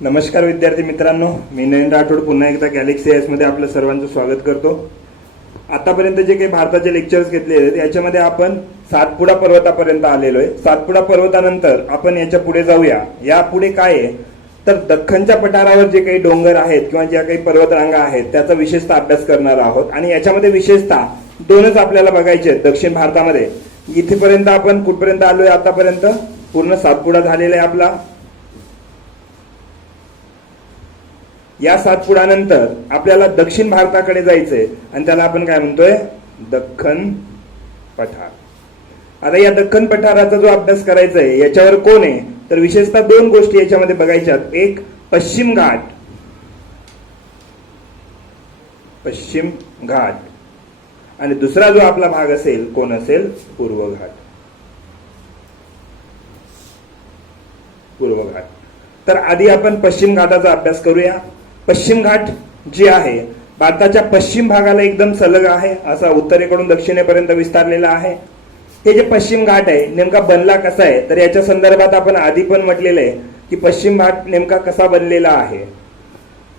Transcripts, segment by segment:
नमस्कार विद्यार्थी मित्रांनो, मी नयन राठोड पुन्हा एकदा गॅलेक्सी एस मध्ये आपलं सर्वांचं स्वागत करतो. आतापर्यंत जे काही भारताचे लेक्चर्स घेतले आहेत याच्यामध्ये आपण सातपुडा पर्वतापर्यंत आलेलो आहे. सातपुडा पर्वतानंतर आपण याच्या पुढे जाऊया. या पुढे काय आहे तर दख्खनच्या पठारावर जे काही डोंगर आहेत किंवा ज्या काही पर्वतरांगा आहेत त्याचा विशेषतः अभ्यास करणार आहोत. आणि याच्यामध्ये विशेषतः दोनच आपल्याला बघायचे आहेत दक्षिण भारतामध्ये. इथेपर्यंत आपण कुठपर्यंत आलोय आतापर्यंत? पूर्ण सातपुडा झालेला आहे आपला. या सातपुडानंतर आपल्याला दक्षिण भारताकडे जायचंय आणि त्याला आपण काय म्हणतोय? दख्खन पठार. आता या दख्खन पठाराचा जो अभ्यास करायचा आहे याच्यावर कोण आहे तर विशेषतः दोन गोष्टी याच्यामध्ये बघायच्यात. एक पश्चिम घाट, पश्चिम घाट, आणि दुसरा जो आपला भाग असेल कोण असेल? पूर्व घाट. पूर्व घाट. तर आधी आपण पश्चिम घाटाचा अभ्यास करूया. पश्चिम घाट जी आहे भारताच्या पश्चिम भागाला एकदम सलग आहे, असा उत्तरेकडून दक्षिणेपर्यंत विस्तारलेला आहे. हे जे पश्चिम घाट आहे नेमका बनला कसा आहे तर याच्या संदर्भात आपण आधी पण म्हटलेलं आहे की पश्चिम घाट नेमका कसा बनलेला आहे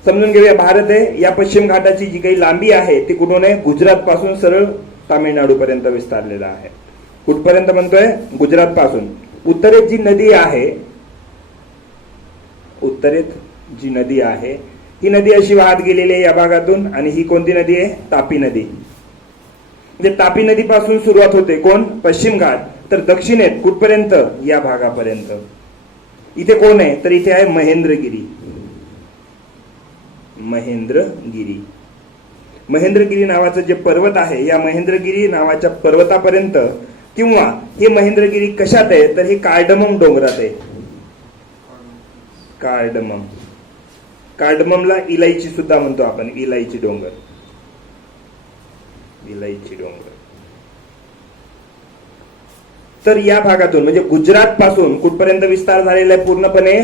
समजून घेऊया. भारत आहे या पश्चिम घाटाची जी काही लांबी आहे ती कुठून आहे? गुजरात पासून सरळ तामिळनाडू पर्यंत विस्तारलेला आहे. कुठपर्यंत म्हणतोय? गुजरात पासून. उत्तरेत जी नदी आहे, उत्तरेत जी नदी आहे ही नदी अशी वाहत गेलेली आहे या भागातून. आणि ही कोणती नदी आहे? तापी नदी. म्हणजे तापी नदी पासून सुरुवात होते कोण? पश्चिम घाट. तर दक्षिणेत कुठपर्यंत? या भागापर्यंत. इथे कोण आहे तर इथे आहे महेंद्रगिरी. महेंद्रगिरी. महेंद्रगिरी नावाचं जे पर्वत आहे या महेंद्रगिरी नावाच्या पर्वतापर्यंत, किंवा हे महेंद्रगिरी कशात आहे तर हे कार्डमम डोंगरात आहे. कार्डमम. कार्डममला इलायची सुद्धा म्हणतो आपण. इलायची डोंगर. इलायची डोंगर. तर या भागातून म्हणजे गुजरात पासून कुठपर्यंत विस्तार झालेला आहे? पूर्णपणे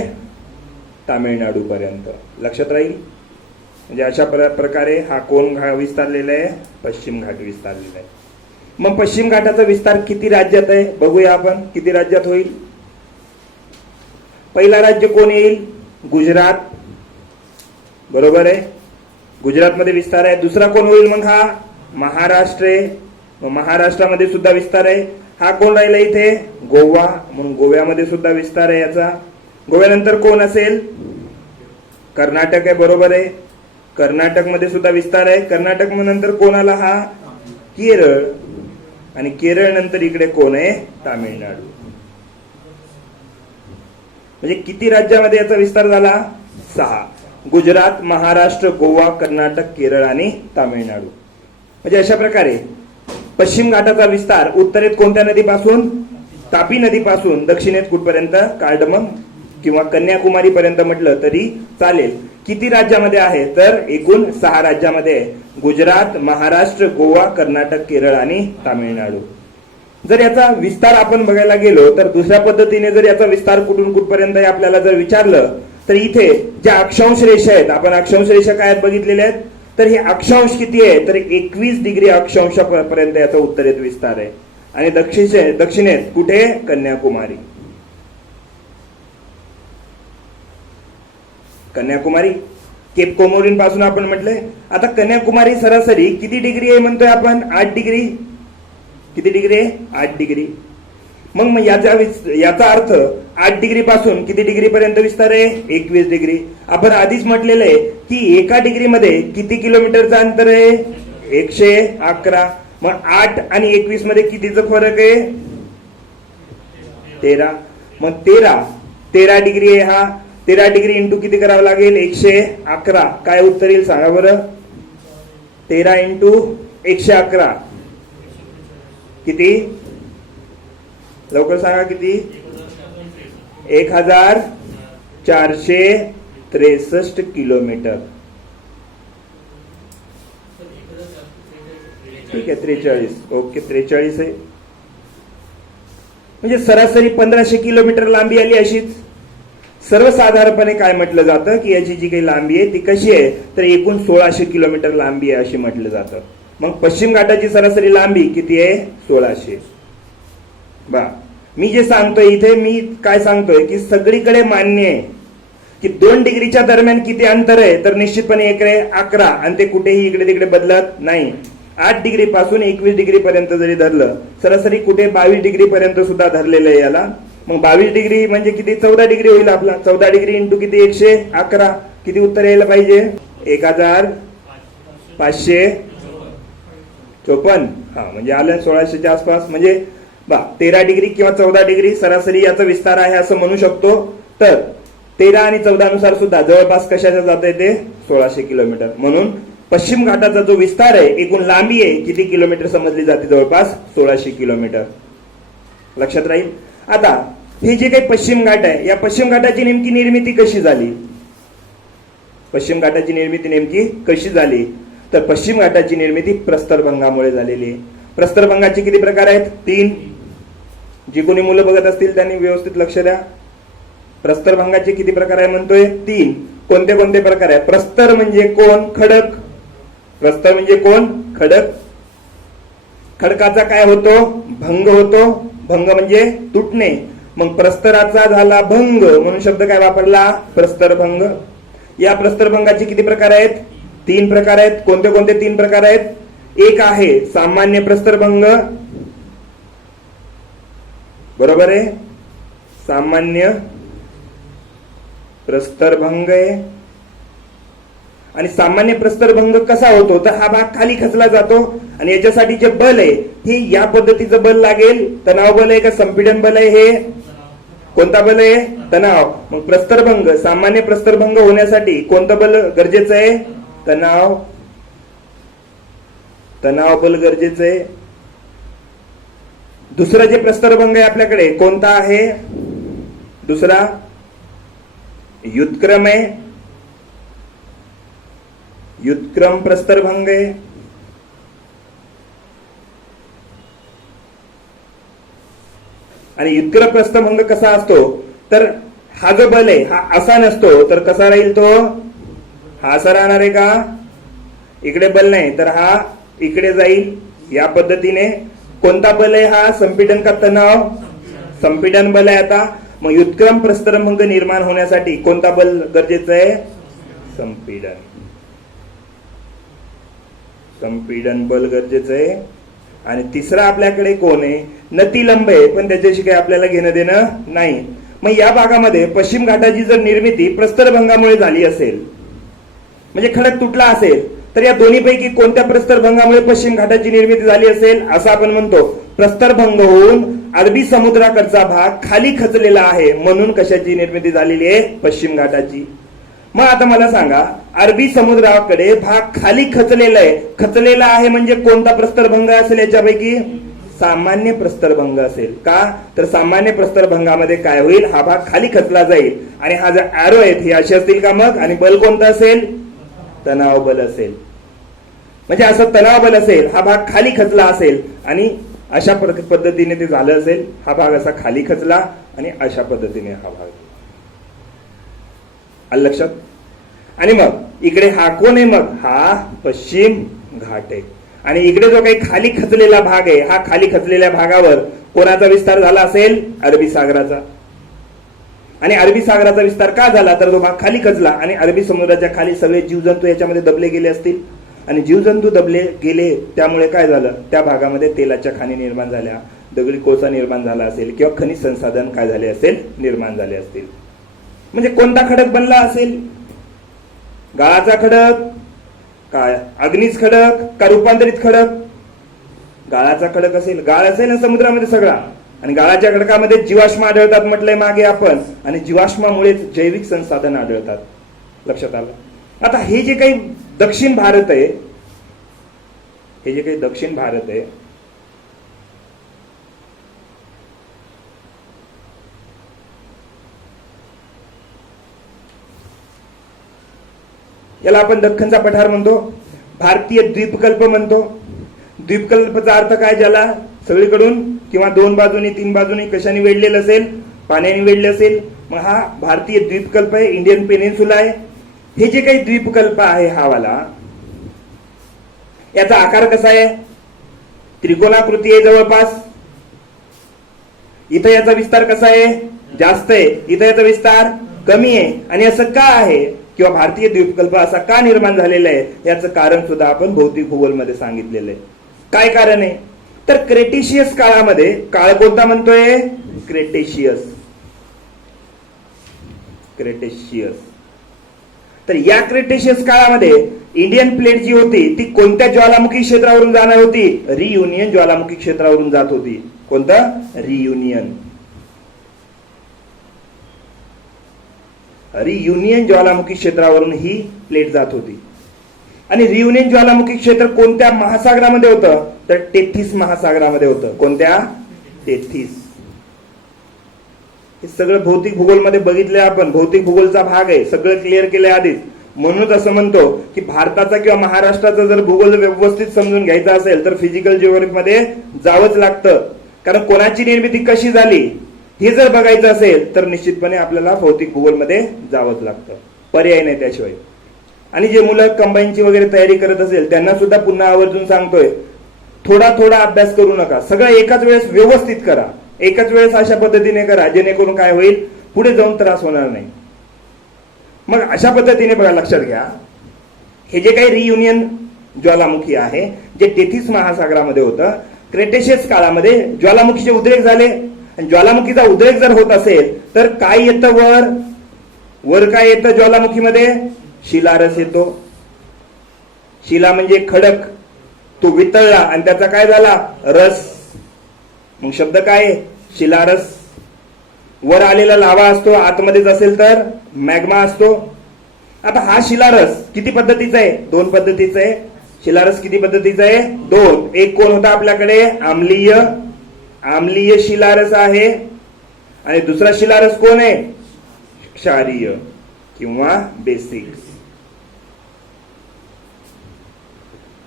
तामिळनाडू पर्यंत. लक्षात राहील. म्हणजे अशा प्रकारे हा कोण विस्तारलेला आहे? पश्चिम घाट विस्तारलेला आहे. मग पश्चिम घाटाचा विस्तार किती राज्यात आहे बघूया आपण. किती राज्यात होईल? पहिला राज्य कोण येईल? गुजरात. बरोबर आहे. गुजरातमध्ये विस्तार आहे. दुसरा कोण होईल मग? हा महाराष्ट्र आहे. मग महाराष्ट्रामध्ये सुद्धा विस्तार आहे. हा कोण राहिला इथे? गोवा. म्हणून गोव्यामध्ये सुद्धा विस्तार आहे याचा. गोव्यानंतर कोण असेल? कर्नाटक आहे. बरोबर आहे. कर्नाटक मध्ये सुद्धा विस्तार आहे. कर्नाटक नंतर कोण आला? हा केरळ. आणि केरळ नंतर इकडे कोण आहे? तामिळनाडू. म्हणजे किती राज्यामध्ये याचा विस्तार झाला? 6. गुजरात, महाराष्ट्र, गोवा, कर्नाटक, केरळ आणि तामिळनाडू. म्हणजे अशा प्रकारे पश्चिम घाटाचा विस्तार उत्तरेत कोणत्या नदीपासून? तापी नदीपासून दक्षिणेत कुठपर्यंत? कार्डमम किंवा कन्याकुमारी पर्यंत म्हटलं तरी चालेल. किती राज्यामध्ये आहे तर एकूण 6 राज्यामध्ये. गुजरात, महाराष्ट्र, गोवा, कर्नाटक, केरळ आणि तामिळनाडू. जर याचा विस्तार आपण बघायला गेलो तर दुसऱ्या पद्धतीने जर याचा विस्तार कुठून कुठपर्यंत आहे आपल्याला जर विचारलं तर इथे ज्या अक्षांश रेषा आहेत, आपण अक्षांश रेषा काय बघितलेल्या आहेत तर हे अक्षांश किती आहे तर 21 डिग्री अक्षांशापर्यंत याचा उत्तरेत विस्तार आहे. आणि दक्षिणेत कुठे? कन्याकुमारी. कन्याकुमारी. केप कोमोरिन पासून आपण म्हटलंय. आता कन्याकुमारी सरासरी किती डिग्री आहे म्हणतोय आपण? 8 डिग्री. किती डिग्री आहे? 8 डिग्री. मग याचा अर्थ 8 डिग्री पासून किती डिग्री पर्यंत विस्तार आहे? 21 डिग्री. आपण आधीच म्हटलेलं आहे की एका डिग्री मध्ये किती किलोमीटरचं अंतर आहे? 111. मग 8 आणि 21 मध्ये कितीचा फरक आहे? 13. मग 13 डिग्री आहे हा. 13 डिग्री इंटू किती करावं लागेल? 111. काय उत्तर येईल सांगा बरं? 13 इंटू 111 किती? लवकर सांगा किती? 1463 किलोमीटर. ठीक आहे. 43. ओके. 43 आहे. म्हणजे सरासरी 1500 किलोमीटर लांबी आली. अशीच सर्वसाधारणपणे काय म्हटलं जातं की याची जी काही लांबी आहे ती कशी आहे तर एकूण 1600 किलोमीटर लांबी आहे अशी म्हटलं जातं. मग पश्चिम घाटाची सरासरी लांबी किती आहे? 1600. बा मी जे सांगतोय इथे, मी काय सांगतोय की सगळीकडे मान्य आहे की 2 डिग्रीच्या दरम्यान किती अंतर आहे, तर निश्चितपणे एकरे 11 आणि ते कुठेही इकडे तिकडे बदलत नाही. 8 डिग्री पासून 21 डिग्री पर्यंत जरी धरलं, सरासरी कुठे 22 डिग्री पर्यंत सुद्धा धरलेलं आहे याला. मग 22 डिग्री म्हणजे किती, 14 डिग्री होईल आपला. 14 डिग्री इंटू किती, 111, किती उत्तर यायला पाहिजे, 1554. हा म्हणजे आलं 1600च्या आसपास. म्हणजे 13 डिग्री किंवा 14 डिग्री सरासरी याचा विस्तार आहे असं म्हणू शकतो. तर 13 आणि 14 नुसार सुद्धा जवळपास कशाच्या जात आहे ते 1600 किलोमीटर. म्हणून पश्चिम घाटाचा जो विस्तार आहे, एकूण लांबी आहे किती किलोमीटर समजली जाते, जवळपास 1600 किलोमीटर. लक्षात राहील. आता हे जे काही पश्चिम घाट आहे, या पश्चिम घाटाची नेमकी निर्मिती कशी झाली, पश्चिम घाटाची निर्मिती नेमकी कशी झाली, तर पश्चिम घाटाची निर्मिती प्रस्तरभंगामुळे झालेली आहे. प्रस्तरभंगाचे किती प्रकार आहेत, 3. जी कोणी मुलं बघत असतील त्यांनी व्यवस्थित लक्ष द्या. प्रस्तरभंगाचे किती प्रकार आहे म्हणतोय, 3. कोणते कोणते प्रकार आहे. प्रस्तर म्हणजे कोण, खडक. प्रस्तर म्हणजे कोण, खडक. खडकाचा काय होतो, भंग होतो. भंग म्हणजे तुटणे. मग प्रस्तराचा झाला भंग म्हणून शब्द काय वापरला, प्रस्तरभंग. या प्रस्तरभंगाचे किती प्रकार आहेत, 3 प्रकार आहेत. कोणते कोणते 3 प्रकार आहेत. एक आहे सामान्य प्रस्तरभंग, बरोबर आहे, सामान्य प्रस्तरभंग आहे. आणि सामान्य प्रस्तरभंग कसा होतो, तर हा भाग खाली खचला जातो आणि याच्यासाठी जे बल आहे हे या पद्धतीचं बल लागेल. तणाव बल आहे का संपीडन बल आहे, हे कोणता बल आहे, तणाव. मग प्रस्तरभंग, सामान्य प्रस्तरभंग होण्यासाठी कोणतं बल गरजेचं आहे, तणाव. तणाव बल गरजेचं आहे. दुसरं जे प्रस्तरभंग आहे आपल्याकडे कोणता आहे, दुसरा युत्क्रम आहे. युत्क्रम प्रस्तरभंग आहे. आणि युत्क्रम प्रस्तरभंग कसा असतो, तर हा जो बल आहे हा असा नसतो, तर कसा राहील तो, हा असा राहणार आहे का, इकडे बल नाही तर हा इकडे जाईल या पद्धतीने. कोणता बल आहे हा, संपीडन का तणाव, संपीडन बल आहे. आता मग युत्क्रम प्रस्तरभंग निर्माण होण्यासाठी कोणता बल गरजेचं आहे, संपीडन. संपीडन बल गरजेचं आहे. आणि तिसरा आपल्याकडे कोण आहे, नतिलंब आहे, पण त्याच्याशी काही आपल्याला घेणं देणं नाही. मग या भागामध्ये पश्चिम घाटाची जर निर्मिती प्रस्तरभंगामुळे झाली असेल, म्हणजे खडक तुटला असेल, तर या दोन्हीपैकी कोणत्या प्रस्तरभंगामुळे पश्चिम घाटाची निर्मिती झाली असेल, असं आपण म्हणतो. प्रस्तरभंग होऊन अरबी समुद्राकडचा भाग खाली खचलेला आहे, म्हणून कशाची निर्मिती झालेली आहे, पश्चिम घाटाची. मग आता मला सांगा, अरबी समुद्राकडे भाग खाली खचलेला आहे. खचलेला आहे म्हणजे कोणता प्रस्तरभंग असेल याच्यापैकी, सामान्य प्रस्तरभंग असेल. का, तर सामान्य प्रस्तरभंगामध्ये काय होईल, हा भाग खाली खचला जाईल आणि हा जर ॲरो आहेत हे असे असतील का मग, आणि बल कोणतं असेल, तणाव बल असेल. म्हणजे असं तणाव बल असेल, हा भाग खाली खचला असेल आणि अशा पद्धतीने ते झालं असेल. हा भाग असा खाली खचला आणि अशा पद्धतीने हा भाग आलं लक्षात. आणि मग इकडे हा कोण आहे, मग हा पश्चिम घाट आहे. आणि इकडे जो काही खाली खचलेला भाग आहे, हा खाली खचलेल्या भागावर कोणाचा विस्तार झाला असेल, अरबी सागराचा. आणि अरबी सागराचा विस्तार का झाला, तर तो भाग खाली खचला आणि अरबी समुद्राच्या खाली सगळे जीवजंतू याच्यामध्ये दबले गेले असतील. आणि जीवजंतू दबले गेले त्यामुळे काय झालं, त्या भागामध्ये तेलाच्या खाणी निर्माण झाल्या, दगडी कोळसा निर्माण झाला असेल किंवा खनिज संसाधन काय झाले असेल, निर्माण झाले असतील. म्हणजे कोणता खडक बनला असेल, गाळाचा खडक, काय अग्नीच खडक का रूपांतरित खडक, गाळाचा खडक असेल. गाळ असेल ना समुद्रामध्ये सगळा, आणि गाळाच्या खडकामध्ये जीवाश्म आढळतात म्हटलंय मागे आपण, आणि जीवाश्मामुळेच जैविक संसाधन आढळतात. लक्षात आलं. आता हे जे काही दक्षिण भारत आहे, हे जे काही दक्षिण भारत आहे, याला आपण दख्खनचा पठार म्हणतो, भारतीय द्वीपकल्प म्हणतो. द्वीपकल्पचा अर्थ काय, ज्याला सगळीकडून किंवा 2 बाजूनी 3 बाजूनी कशाने वेढलेलं असेल, पाण्याने वेढले असेल. मग हा भारतीय द्वीपकल्प आहे, इंडियन पेनिन्सुला आहे. हे जे काही द्वीपकल्प आहे हा वाला, याचा आकार कसा आहे, त्रिकोणाकृती आहे जवळपास. इथं याचा विस्तार कसा आहे, जास्त आहे. इथं याचा विस्तार कमी आहे. आणि असं का आहे किंवा भारतीय द्वीपकल्प असा का निर्माण झालेला आहे याचं कारण सुद्धा आपण भौतिक भूगोलमध्ये सांगितलेलं आहे. काय कारण आहे तर क्रेटेशियस काळामध्ये, काळ कोणता म्हणतोय क्रेटेशियस, क्रेटेशियस. तर या क्रेटेशियस काळामध्ये इंडियन प्लेट जी होती ती कोणत्या ज्वालामुखी क्षेत्रावरून जाणार होती, रियुनियन ज्वालामुखी क्षेत्रावरून जात होती. कोणता, रियुनियन, रियुनियन ज्वालामुखी क्षेत्रावरून ही प्लेट जात होती. आणि रियुनियन ज्वालामुखी क्षेत्र कोणत्या महासागरामध्ये होतं तर टेथिस महासागरामध्ये होतं. कोणत्या, टेथिस. हे सगळं भौतिक भूगोलमध्ये बघितलंय आपण, भौतिक भूगोलचा भाग आहे, सगळं क्लिअर केलंय आधीच. म्हणूनच असं म्हणतो की भारताचा किंवा महाराष्ट्राचा जर भूगोल व्यवस्थित समजून घ्यायचा असेल तर फिजिकल जिओग्राफी मध्ये जावंच लागतं. कारण कोणाची निर्मिती कशी झाली हे जर बघायचं असेल तर निश्चितपणे आपल्याला भौतिक भूगोलमध्ये जावंच लागतं, पर्याय नाही त्याशिवाय. आणि जे मुलं कंबाईनची वगैरे तयारी करत असेल त्यांना सुद्धा पुन्हा आवर्जून सांगतोय, थोडा थोडा अभ्यास करू नका, सगळं एकाच वेळेस व्यवस्थित करा, एकाच वेळेस अशा पद्धतीने करा जेणेकरून काय होईल, पुढे जाऊन त्रास होणार नाही. मग अशा पद्धतीने बघा, लक्षात घ्या, हे जे काही रियुनियन ज्वालामुखी आहे जे टेथिस महासागरामध्ये होतं, क्रेटेशियस काळामध्ये ज्वालामुखीचे उद्रेक झाले. आणि ज्वालामुखीचा उद्रेक जर होत असेल तर काय येतं, वर वर काय येतं ज्वालामुखीमध्ये, शिलारस येतो. शिला म्हणजे खडक, तो वितळला आणि त्याचा काय झाला, रस. मग शब्द काय, शिलारस. वर आलेला लावा असतो, आतमध्येच असेल तर मॅग्मा असतो. आता हा शिलारस किती पद्धतीचा आहे, दोन पद्धतीचा आहे. शिलारस किती पद्धतीचा आहे, दोन. एक कोण होता आपल्याकडे, आम्लीय, आम्लीय शिलारस आहे. आणि दुसरा शिलारस कोण आहे, क्षारीय किंवा बेसिक.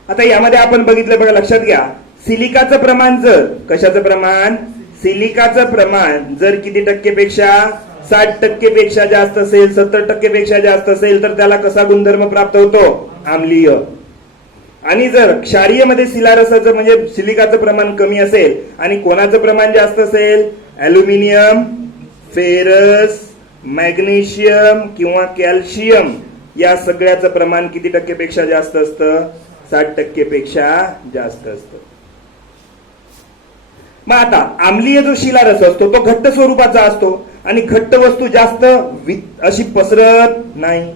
आता यामध्ये आपण बघितलं बघा, लक्षात घ्या, सिलिकाचं प्रमाण जर, कशाचं प्रमाण, सिलिकाचं प्रमाण जर किती टक्केपेक्षा, 60% पेक्षा जास्त असेल, 70% पेक्षा जास्त असेल तर त्याला कसा गुणधर्म प्राप्त होतो, आम्लीय. आणि जर क्षारीय मध्ये शिलारसाचं म्हणजे सिलिकाचं प्रमाण कमी असेल आणि कोणाचं प्रमाण जास्त असेल, ऍल्युमिनियम, फेरस, मॅग्नेशियम किंवा कॅल्शियम, या सगळ्याचं प्रमाण किती टक्केपेक्षा जास्त असतं, 60% पेक्षा जास्त असतं. मग आता आम्लीय जो शिलारस असतो तो घट्ट स्वरूपाचा असतो आणि घट्ट वस्तू जास्त अशी पसरत नाही,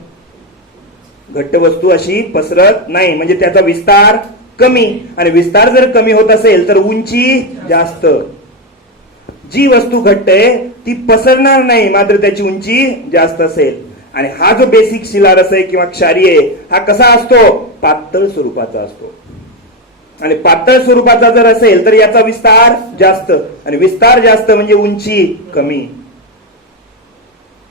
घट्ट वस्तू अशी पसरत नाही, म्हणजे त्याचा विस्तार कमी. आणि विस्तार जर कमी होत असेल तर उंची जास्त. जी वस्तू घट्ट आहे ती पसरणार नाही, मात्र त्याची उंची जास्त असेल. आणि हा जो बेसिक शिलारस आहे किंवा क्षारीय आहे हा कसा असतो, पातळ स्वरूपाचा असतो. आणि पातळ स्वरूपाचा जर असेल तर याचा विस्तार जास्त, आणि विस्तार जास्त म्हणजे उंची कमी.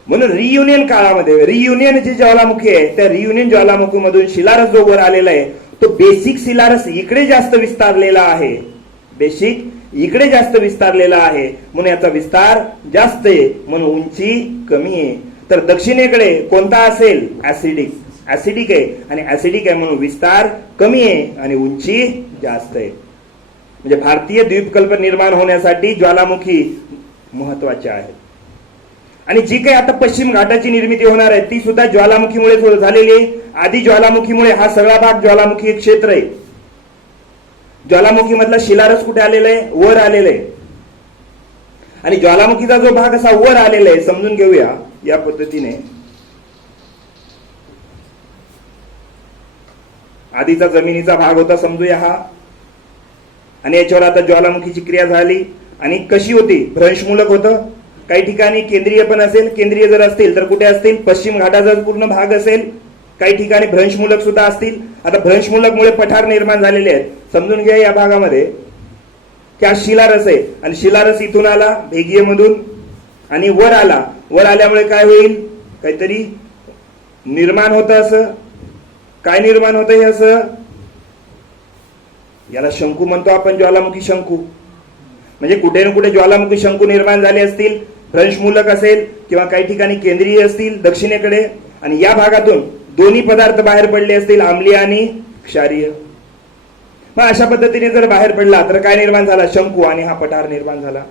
म्हणून रियुनियन काळामध्ये, रियुनियन जी ज्वालामुखी आहे त्या रियुनियन ज्वालामुखीमधून शिलारस जो वर आलेला आहे तो बेसिक शिलारस इकडे जास्त विस्तारलेला आहे, बेसिक इकडे जास्त विस्तारलेला आहे, म्हणून याचा विस्तार जास्त आहे, म्हणून उंची कमी आहे. तर दक्षिणेकडे कोणता असेल, ऍसिडिक, ऍसिडिक आहे, आणि ऍसिडिक आहे म्हणून विस्तार कमी आहे आणि उंची जास्त आहे. म्हणजे भारतीय द्वीपकल्प निर्माण होण्यासाठी ज्वालामुखी महत्वाच्या आहेत. आणि जी काही आता पश्चिम घाटाची निर्मिती होणार आहे ती सुद्धा ज्वालामुखीमुळे झालेली आहे. आधी ज्वालामुखीमुळे हा सगळा भाग ज्वालामुखी क्षेत्र आहे. ज्वालामुखी मधला शिलारस कुठे आलेला आहे, वर आलेला आहे. आणि ज्वालामुखीचा जो भाग असा वर आलेला आहे समजून घेऊया या पद्धतीने. आधीचा जमिनीचा भाग होता समजूया हा, आणि याच्यावर आता ज्वालामुखीची क्रिया झाली. आणि कशी होती, भ्रंशमूलक होतं. काही ठिकाणी केंद्रीय पण असेल, केंद्रीय जर असतील तर कुठे असतील, पश्चिम घाटाचा पूर्ण भाग असेल. काही ठिकाणी भ्रंशमूलक सुद्धा असतील. आता भ्रंशमूलक मुळे पठार निर्माण झालेले आहेत. समजून घ्या या भागामध्ये की हा शिलारस आहे आणि शिलारस इथून आला भेगीय मधून आणि वर आला. वर आल्यामुळे काय होईल, काहीतरी निर्माण होतं. असं काय निर्माण होतं, हे असं, याला शंकू म्हणतो आपण, ज्वालामुखी शंकू. म्हणजे कुठे ना कुठे ज्वालामुखी शंकू निर्माण झाले असतील, भ्रंशमूलक असेल किंवा काही ठिकाणी केंद्रीय असतील दक्षिणेकडे, आणि या भागातून दोन्ही पदार्थ बाहेर पडले असतील, आम्लीय आणि क्षारीय. मग अशा पद्धतीने जर बाहेर पडला तर काय निर्माण झाला, शंकू, आणि हा पठार निर्माण झाला.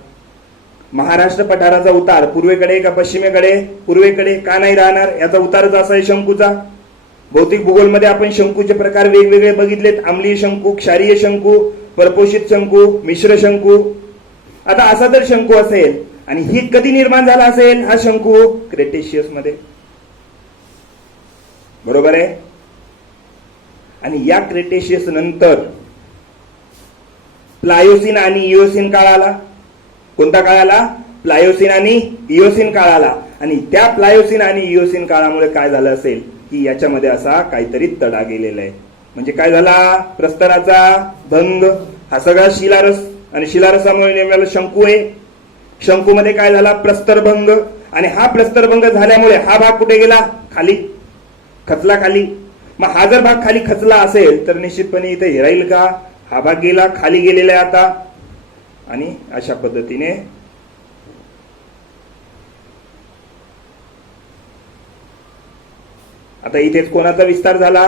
महाराष्ट्र पठाराचा उतार पूर्वेकडे का पश्चिमेकडे? पूर्वेकडे. का नाही राहणार? याचा उतारच असा आहे शंकूचा. भौतिक भूगोलमध्ये आपण शंकूचे प्रकार वेगवेगळे बघितलेत. आम्लीय शंकू, क्षारीय शंकू, परपोषित शंकू, मिश्र शंकू. आता असा जर शंकू असेल आणि ही कधी निर्माण झाला असेल हा शंकू? क्रेटेशियस मध्ये. बरोबर आहे. आणि या क्रेटेशियस नंतर प्लायोसिन आणि इओसिन काळ आला. कोणता काळ आला? प्लायोसिन आणि इओसिन काळ आला. आणि त्या प्लायोसिन आणि इओसिन काळामुळे काय झालं असेल की याच्यामध्ये असा काहीतरी तडा गेलेला आहे. म्हणजे काय झाला? प्रस्तराचा भंग. हा सगळा शिलारस आणि शिलारसामुळे नेमलेला शंकू आहे. शंकूमध्ये काय झाला? प्रस्तरभंग. आणि हा प्रस्तरभंग झाल्यामुळे हा भाग कुठे गेला? खाली खचला खाली. मग हा जर भाग खाली खचला असेल तर निश्चितपणे इथे हे राहील का? हा भाग गेला, खाली गेलेला आहे आता. आणि अशा पद्धतीने आता इथेच कोणाचा विस्तार झाला?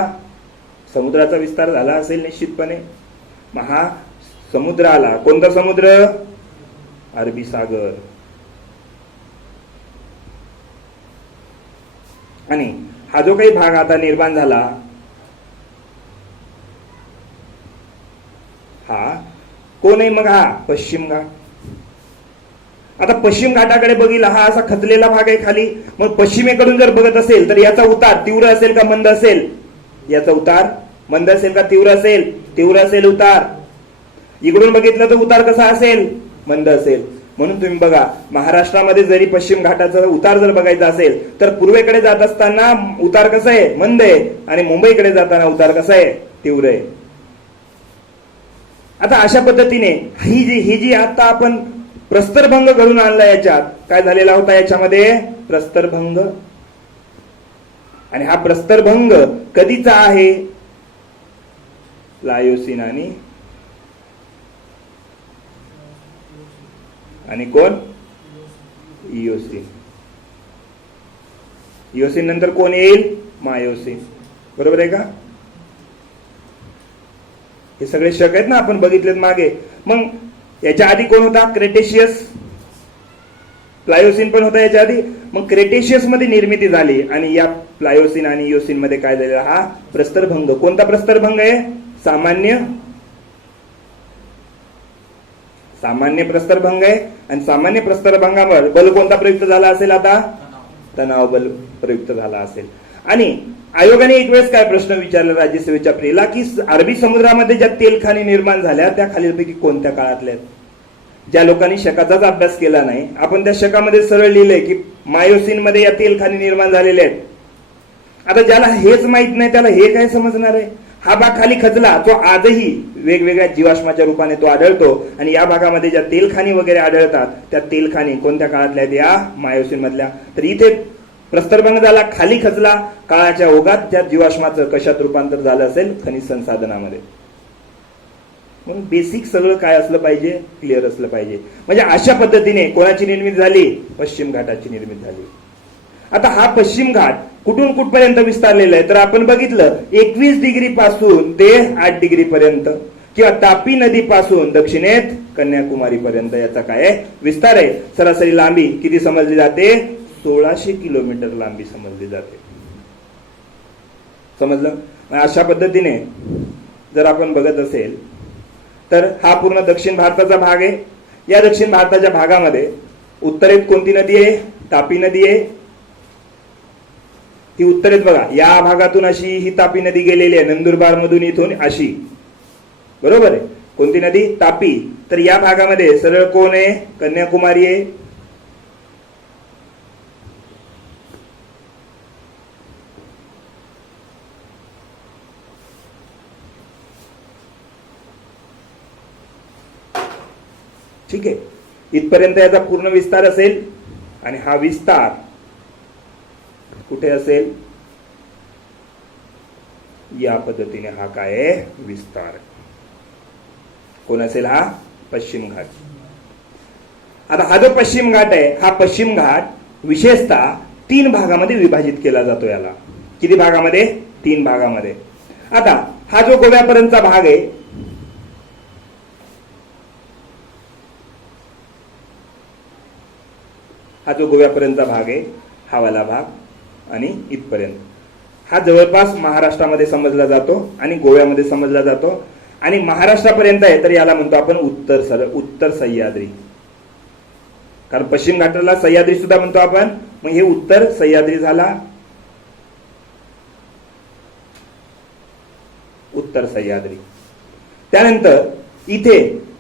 समुद्राचा विस्तार झाला असेल निश्चितपणे. मग हा समुद्र आला. कोणता समुद्र? अरबी सागर. आणि हा जो काही भाग आता निर्माण झाला हा कोण आहे मग? हा पश्चिम घाट. आता पश्चिम घाटाकडे बघितला हा असा खचलेला भाग आहे खाली. मग पश्चिमेकडून जर बघत असेल तर याचा उतार तीव्र असेल का मंद असेल? याचा उतार मंद असेल का तीव्र असेल? तीव्र असेल उतार. इकडून बघितलं तर उतार कसा असेल? मंद असेल. म्हणून तुम्ही बघा महाराष्ट्रामध्ये जरी पश्चिम घाटाचा उतार जर बघायचा असेल तर पूर्वेकडे जात असताना उतार कसा आहे? मंद आहे. आणि मुंबईकडे जाताना उतार कसा आहे? तीव्र आहे. आता अशा पद्धतीने ही जी आता आपण प्रस्तरभंग घडून आणला याच्यात काय झालेला होता? याच्यामध्ये प्रस्तरभंग. आणि हा प्रस्तरभंग कधीचा आहे? प्लायोसिन आणि कोण? इओसिन. इओसिन नंतर कोण येईल? मायोसिन. बरोबर आहे का? हे सगळे शक आहेत ना आपण बघितलेत मागे. मग याच्या आधी कोण होता? क्रेटेशियस. प्लायोसिन पण होता याच्या आधी. मग क्रेटेशियस मध्ये निर्मिती झाली आणि या प्लायोसिन आणि इओसिन मध्ये काय झालेला? हा प्रस्तरभंग. कोणता प्रस्तरभंग आहे? सामान्य प्रस्तरभंग आहे. आणि सामान्य प्रस्तरभंगावर बल कोणता प्रयुक्त झाला असेल? आता तणाव बल प्रयुक्त झाला असेल. आणि आयोगाने एक वेळेस काय प्रश्न विचारला राज्यसभेच्या प्रियला की अरबी समुद्रामध्ये ज्या तेलखाणी निर्माण झाल्या त्या खालीलपैकी कोणत्या काळातल्या? ज्या लोकांनी शकाचाच अभ्यास केला नाही आपण त्या शकामध्ये सरळ लिहिलंय की मायोसिन मध्ये या तेलखाणी निर्माण झालेल्या आहेत. आता ज्याला हेच माहित नाही त्याला हे काय समजणार आहे? हा भाग खाली खचला तो आजही वेगवेगळ्या जीवाश्माच्या रूपाने तो आढळतो. आणि या भागामध्ये ज्या तेलखाणी वगैरे आढळतात त्या तेलखाणी कोणत्या काळातल्या आहेत? या मायोसिन मधल्या. तर इथे प्रस्तरभंग झाला, खाली खचला, काळाच्या ओघात त्या जीवाश्माचं कशात रूपांतर झालं असेल? खनिज संसाधनामध्ये. म्हणून बेसिक सगळं काय असलं पाहिजे? क्लिअर असलं पाहिजे. म्हणजे अशा पद्धतीने कोणाची निर्मिती झाली? पश्चिम घाटाची निर्मिती झाली. आता हा पश्चिम घाट कुठून कुठपर्यंत विस्तारलेला आहे? तर आपण बघितलं 21 डिग्री पासून ते 8 डिग्री पर्यंत किंवा तापी नदी पासून दक्षिणेत कन्याकुमारी पर्यंत याचा काय विस्तार आहे. सरासरी लांबी किती समजली जाते? 1600 किलोमीटर लांबी समजली जाते. समजलं? अशा पद्धतीने जर आपण बघत असेल तर हा पूर्ण दक्षिण भारताचा भाग आहे. या दक्षिण भारताच्या भागामध्ये उत्तरेत कोणती नदी आहे? तापी नदी आहे. ती उत्तरेत बघा या भागातून अशी ही तापी नदी गेलेली आहे. नंदुरबार मधून इथून अशी. बरोबर आहे. कोणती नदी? तापी. तर या भागामध्ये सरळ कोण आहे? कन्याकुमारी आहे. ठीक आहे. इथपर्यंत याचा पूर्ण विस्तार असेल. आणि हा विस्तार कुठे असेल? या पद्धतीने हा काय आहे? विस्तार. कोण असेल? हा पश्चिम घाट. आता हा जो पश्चिम घाट आहे हा पश्चिम घाट विशेषतः 3 भागामध्ये विभाजित केला जातो. याला किती भागामध्ये? 3 भागामध्ये. आता हा जो गोव्यापर्यंतचा भाग आहे हा जो गोव्यापर्यंतचा भाग आहे, हा वाला भाग आणि इथपर्यंत हा जवळपास महाराष्ट्रामध्ये समजला जातो आणि गोव्यामध्ये समजला जातो आणि महाराष्ट्रापर्यंत आहे तर याला म्हणतो आपण उत्तर सह्याद्री. कारण पश्चिम घाटाला सह्याद्री सुद्धा म्हणतो आपण. मग हे उत्तर सह्याद्री झाला, उत्तर सह्याद्री. त्यानंतर इथे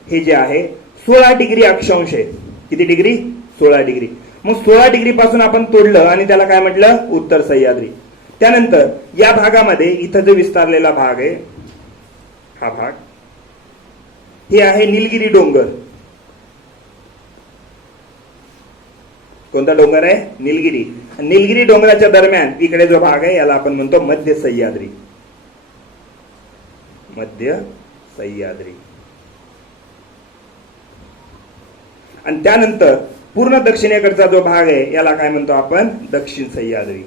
हे जे आहे 16 डिग्री अक्षांश आहे. किती डिग्री? 16 डिग्री. मग 16 डिग्री पासून आपण तोडलं आणि त्याला काय म्हटलं? उत्तर सह्याद्री. त्यानंतर या भागामध्ये इथं जो विस्तारलेला भाग आहे, हा भाग हे आहे निलगिरी डोंगर. कोणता डोंगर आहे? निलगिरी. निलगिरी डोंगराच्या दरम्यान इकडे जो भाग आहे याला आपण म्हणतो मध्य सह्याद्री. मध्य सह्याद्री. आणि त्यानंतर पूर्ण दक्षिणेकडचा जो भाग आहे याला काय म्हणतो आपण? दक्षिण सह्याद्री.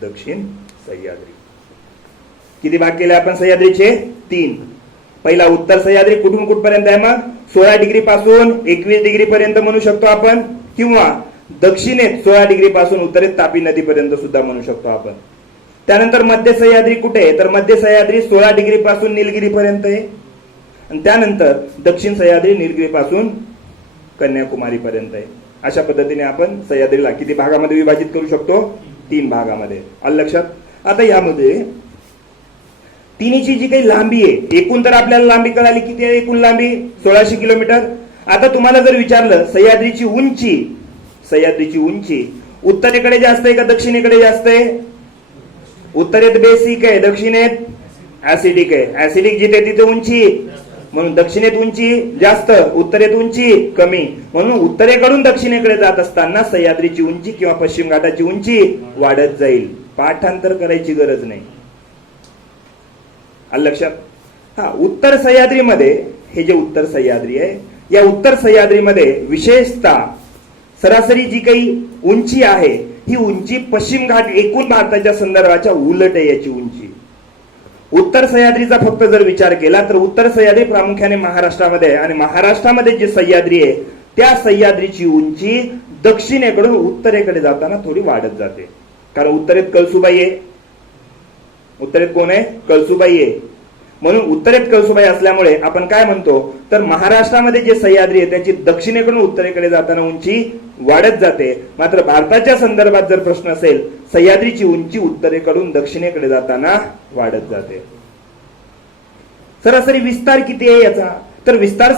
दक्षिण सह्याद्री. किती भाग केले आपण सह्याद्रीचे? 3. पहिला उत्तर सह्याद्री कुठून कुठपर्यंत आहे? मग 16 डिग्री पासून 21 डिग्री पर्यंत म्हणू शकतो आपण, किंवा दक्षिणेत 16 डिग्री पासून उत्तरेत तापी नदीपर्यंत सुद्धा म्हणू शकतो आपण. त्यानंतर मध्य सह्याद्री कुठे आहे? तर मध्य सह्याद्री 16 डिग्री पासून निलगिरी पर्यंत आहे. आणि त्यानंतर दक्षिण सह्याद्री निलगिरी पासून कन्याकुमारी पर्यंत आहे. अशा पद्धतीने आपण सह्याद्रीला किती भागामध्ये विभाजित करू शकतो? 3 भागामध्ये. आलं लक्षात? आता यामध्ये तिन्हीची जी काही लांबी आहे, एकूण तर आपल्याला लांबी कळाली. किती आहे एकूण लांबी? 1600 किलोमीटर. आता तुम्हाला जर विचारलं सह्याद्रीची उंची उत्तरेकडे जास्त आहे का दक्षिणेकडे जास्त आहे? उत्तरेत बेसिक आहे, दक्षिणेत ऍसिडिक आहे. ऍसिडिक जिथे तिथे उंची, म्हणून दक्षिणेत उंची जास्त, उत्तरेत उंची कमी. म्हणून उत्तरेकडून दक्षिणेकडे जात असताना सह्याद्रीची उंची किंवा पश्चिम घाटाची उंची वाढत जाईल. पाठांतर करायची गरज नाही. आलं लक्षात? हा, उत्तर सह्याद्रीमध्ये हे जे उत्तर सह्याद्री आहे, या उत्तर सह्याद्रीमध्ये विशेषतः सरासरी जी काही उंची आहे ही उंची पश्चिम घाट एकूण भारताच्या संदर्भाच्या उलट आहे. याची उंची उत्तर सह्याद्रीचा फक्त जर विचार केला तर उत्तर सह्याद्री प्रामुख्याने महाराष्ट्रामध्ये आहे आणि महाराष्ट्रामध्ये जी सह्याद्री आहे त्या सह्याद्रीची उंची दक्षिणेकडून उत्तरेकडे जाताना थोडी वाढत जाते. कारण उत्तरेत कळसुबाई आहे. उत्तरेत कोण आहे? कळसुबाई आहे. म्हणून उत्तरेत कळसुबाई असल्यामुळे आपण काय म्हणतो तर महाराष्ट्रामध्ये जे सह्याद्री आहे त्याची दक्षिणेकडून उत्तरेकडे जाताना उंची वाढत जाते. मात्र भारताच्या संदर्भात जर प्रश्न असेल सह्याद्रीची उंची उत्तरेकडून दक्षिणेकडे जाताना वाढत जाते. सरासरी विस्तार किती आहे याचा? तर विस्तार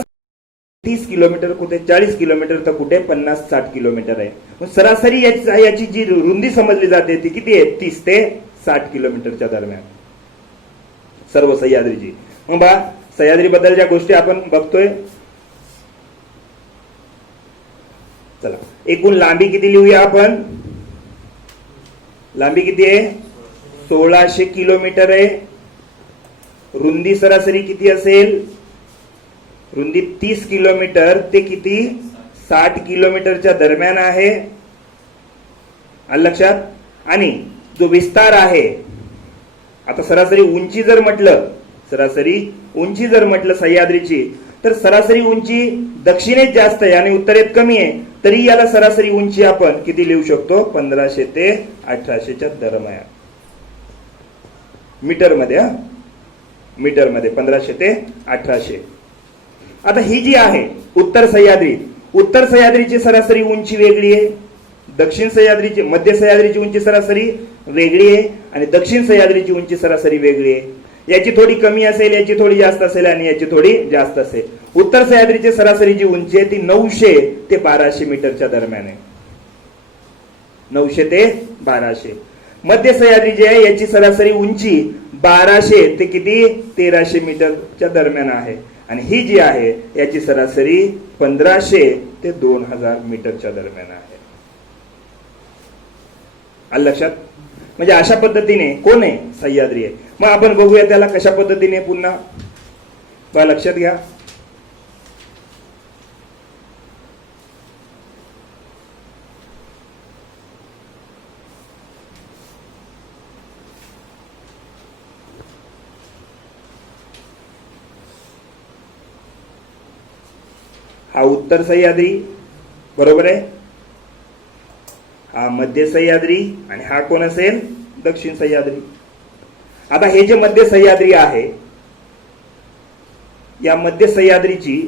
30 किलोमीटर, कुठे 40 किलोमीटर, तर कुठे 50-60 किलोमीटर आहे. सरासरी याची जी रुंदी समजली जाते ती किती आहे? 30 ते 60 किलोमीटरच्या दरम्यान सर्व सह्याद्रीची. मग बा सह्याद्री बद्दल ज्या गोष्टी आपण बघतोय, चला एकूण लांबी किती लिहूया आपण? लांबी किती आहे? 1600 किलोमीटर आहे. रुंदी सरासरी किती असेल? रुंदी 30 किलोमीटर ते किती? 60 किलोमीटरच्या दरम्यान आहे. आलं लक्षात? आणि जो विस्तार आहे, आता सरासरी उंची जर म्हटलं सह्याद्रीची, तर सरासरी उंची दक्षिणेत जास्त आहे आणि उत्तरेत कमी आहे. तरी याला सरासरी उंची आपण किती लिहू शकतो? 1500 ते 1800च्या दरम्यान मीटरमध्ये. मीटरमध्ये 1500 ते 1800. आता ही जी आहे उत्तर सह्याद्रीची सरासरी उंची वेगळी आहे. दक्षिण सह्याद्रीची, मध्य सह्याद्रीची उंची सरासरी वेगळी आहे आणि दक्षिण सह्याद्रीची उंची सरासरी वेगळी आहे. याची थोडी कमी असेल, याची थोडी जास्त असेल आणि याची थोडी जास्त असेल. उत्तर सह्याद्रीची सरासरी जी उंची आहे ती 900 ते 1200 मीटरच्या दरम्यान आहे. 900 ते 1200. मध्य सह्याद्री जी आहे याची सरासरी उंची 1200 ते किती? 1300 मीटरच्या दरम्यान आहे. आणि ही जी आहे याची सरासरी 1500 ते 2000 मीटरच्या दरम्यान आहे. आलं लक्षात? म्हणजे अशा पद्धतीने कोण आहे? सह्याद्री आहे. मग आपण बघूया त्याला कशा पद्धतीने पुन्हा लक्षात घ्या. हा उत्तर सह्याद्री, बरोबर आहे, हा मध्य सह्याद्री आणि हा कोण असेल, दक्षिण सह्याद्री. आता हे जे मध्य सह्याद्री आहे, या मध्य सह्याद्रीची,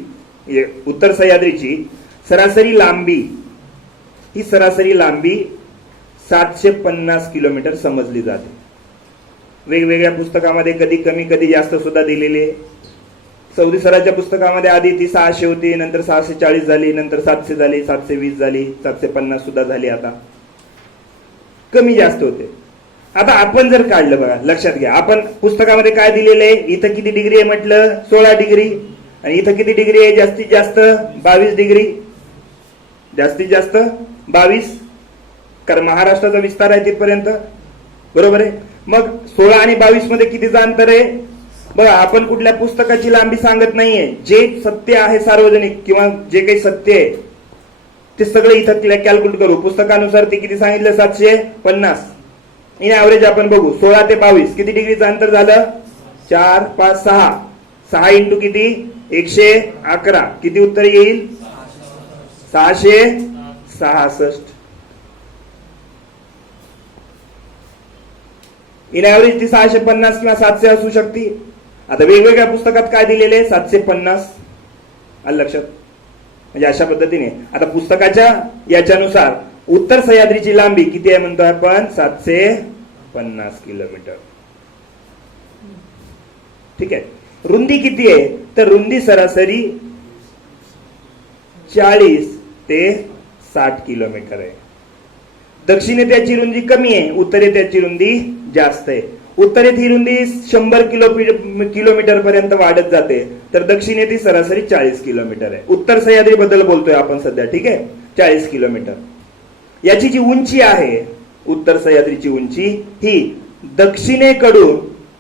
उत्तर सह्याद्रीची सरासरी लांबी, ही सरासरी लांबी 750 किलोमीटर समजली जाते. वेगवेगळ्या पुस्तकामध्ये कधी कमी कधी जास्त सुद्धा दिलेली आहे. सौदी सराच्या पुस्तकामध्ये आधी ती 600 होती, नंतर 640 झाली, नंतर 700 झाली, 720 झाली, 750 सुद्धा झाली. आता कमी जास्त होते. आता आपण जर काढलं, बघा लक्षात घ्या, आपण पुस्तकामध्ये काय दिलेलं आहे, इथं किती डिग्री आहे म्हटलं, 16 डिग्री, आणि इथं किती डिग्री आहे जास्तीत जास्त, 22 डिग्री, जास्तीत जास्त 22, कारण महाराष्ट्राचा विस्तार आहे तिथपर्यंत, बरोबर आहे. मग 16 आणि 22 मध्ये कितीचं अंतर आहे बघा. आपण कुठल्या पुस्तकाची लांबी सांगत नाहीये, जे सत्य आहे सार्वजनिक किंवा जे काही सत्य आहे ते सगळं इथं कॅल्क्युलेट करू. पुस्तकानुसार ते किती सांगितलं, 750. इन ऍव्हरेज आपण बघू, 16 ते 22 किती डिग्रीचं अंतर झालं, 4, 5, 6, 6 इंटू किती, 111, किती उत्तर येईल, 666. इन ऍव्हरेज ती 650 किंवा 700 असू शकते. आता वेगवेगळ्या पुस्तकात काय दिलेले, 750. आलं लक्षात. म्हणजे अशा पद्धतीने आता पुस्तकाच्या याच्यानुसार उत्तर सह्याद्रीची लांबी किती आहे म्हणतो आपण, 750 किलोमीटर. ठीक आहे. रुंदी किती आहे, तर रुंदी सरासरी 40 ते 60 किलोमीटर आहे. दक्षिणेत याची रुंदी कमी आहे, उत्तरेत याची रुंदी जास्त आहे. उत्तरेत ही रुंदी 100 किलोमीटर पर्यंत वाढत जाते, तर दक्षिणेत ही सरासरी 40 किलोमीटर आहे. उत्तर सह्याद्री बद्दल बोलतोय आपण सध्या, ठीक आहे, 40 किलोमीटर. याची जी उंची आहे, उत्तर सह्याद्रीची उंची ही दक्षिणेकडून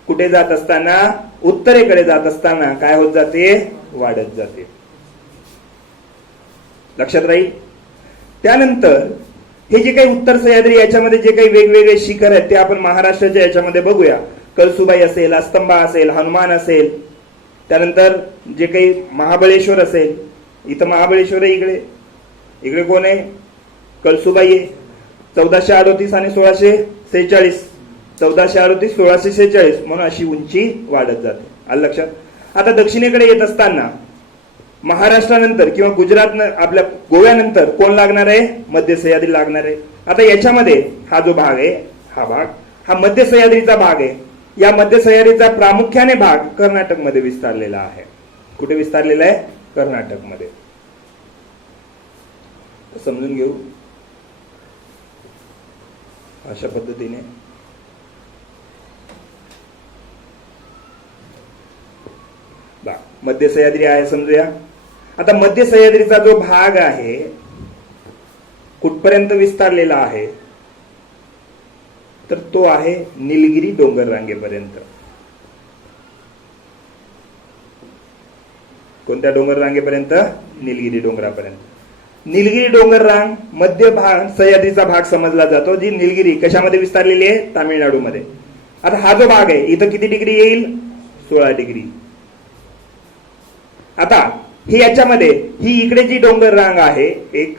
कुठे जात असताना, उत्तरेकडे जात असताना काय होत जाते, वाढत जाते. लक्षात राहील. त्यानंतर हे जे काही उत्तर सह्याद्री याच्यामध्ये जे काही वेगवेगळे शिखर आहेत ते आपण महाराष्ट्राच्या याच्यामध्ये बघूया. कळसुबाई असेल, अस्तंबा असेल, हनुमान असेल, त्यानंतर जे काही महाबळेश्वर असेल, इथं महाबळेश्वर आहे, इकडे इकडे कोण आहे, कळसुबाई आहे. 1438 आणि 1646, 1438 1646 म्हणून अशी उंची वाढत जाते. आलं लक्षात. आता दक्षिणेकडे येत असताना महाराष्ट्रानंतर किंवा गुजरात, आपल्या गोव्यानंतर कोण लागणार आहे, मध्य सह्याद्री लागणार आहे. आता याच्यामध्ये हा जो भाग आहे, हा मध्य सह्याद्रीचा भाग आहे. या मध्य सह्याद्रीचा प्रामुख्याने भाग कर्नाटकमध्ये विस्तारलेला आहे. कुठे विस्तारलेला आहे, कर्नाटकमध्ये. समजून घेऊ अशा पद्धतीने. मध्य सह्याद्री आहे समजूया. आता मध्य सह्याद्रीचा जो भाग आहे कुठपर्यंत विस्तारलेला आहे, तर तो आहे निलगिरी डोंगर रांगेपर्यंत. कोणत्या डोंगर रांगेपर्यंत, निलगिरी डोंगरापर्यंत. निलगिरी डोंगर रांग मध्य भाग सह्याद्रीचा भाग समजला जातो, जी निलगिरी कशामध्ये विस्तारलेली आहे, तामिळनाडूमध्ये. आता हा जो भाग आहे इथं किती डिग्री येईल, 16 डिग्री. आता ही याच्यामध्ये ही इकडे जी डोंगर रांग आहे एक,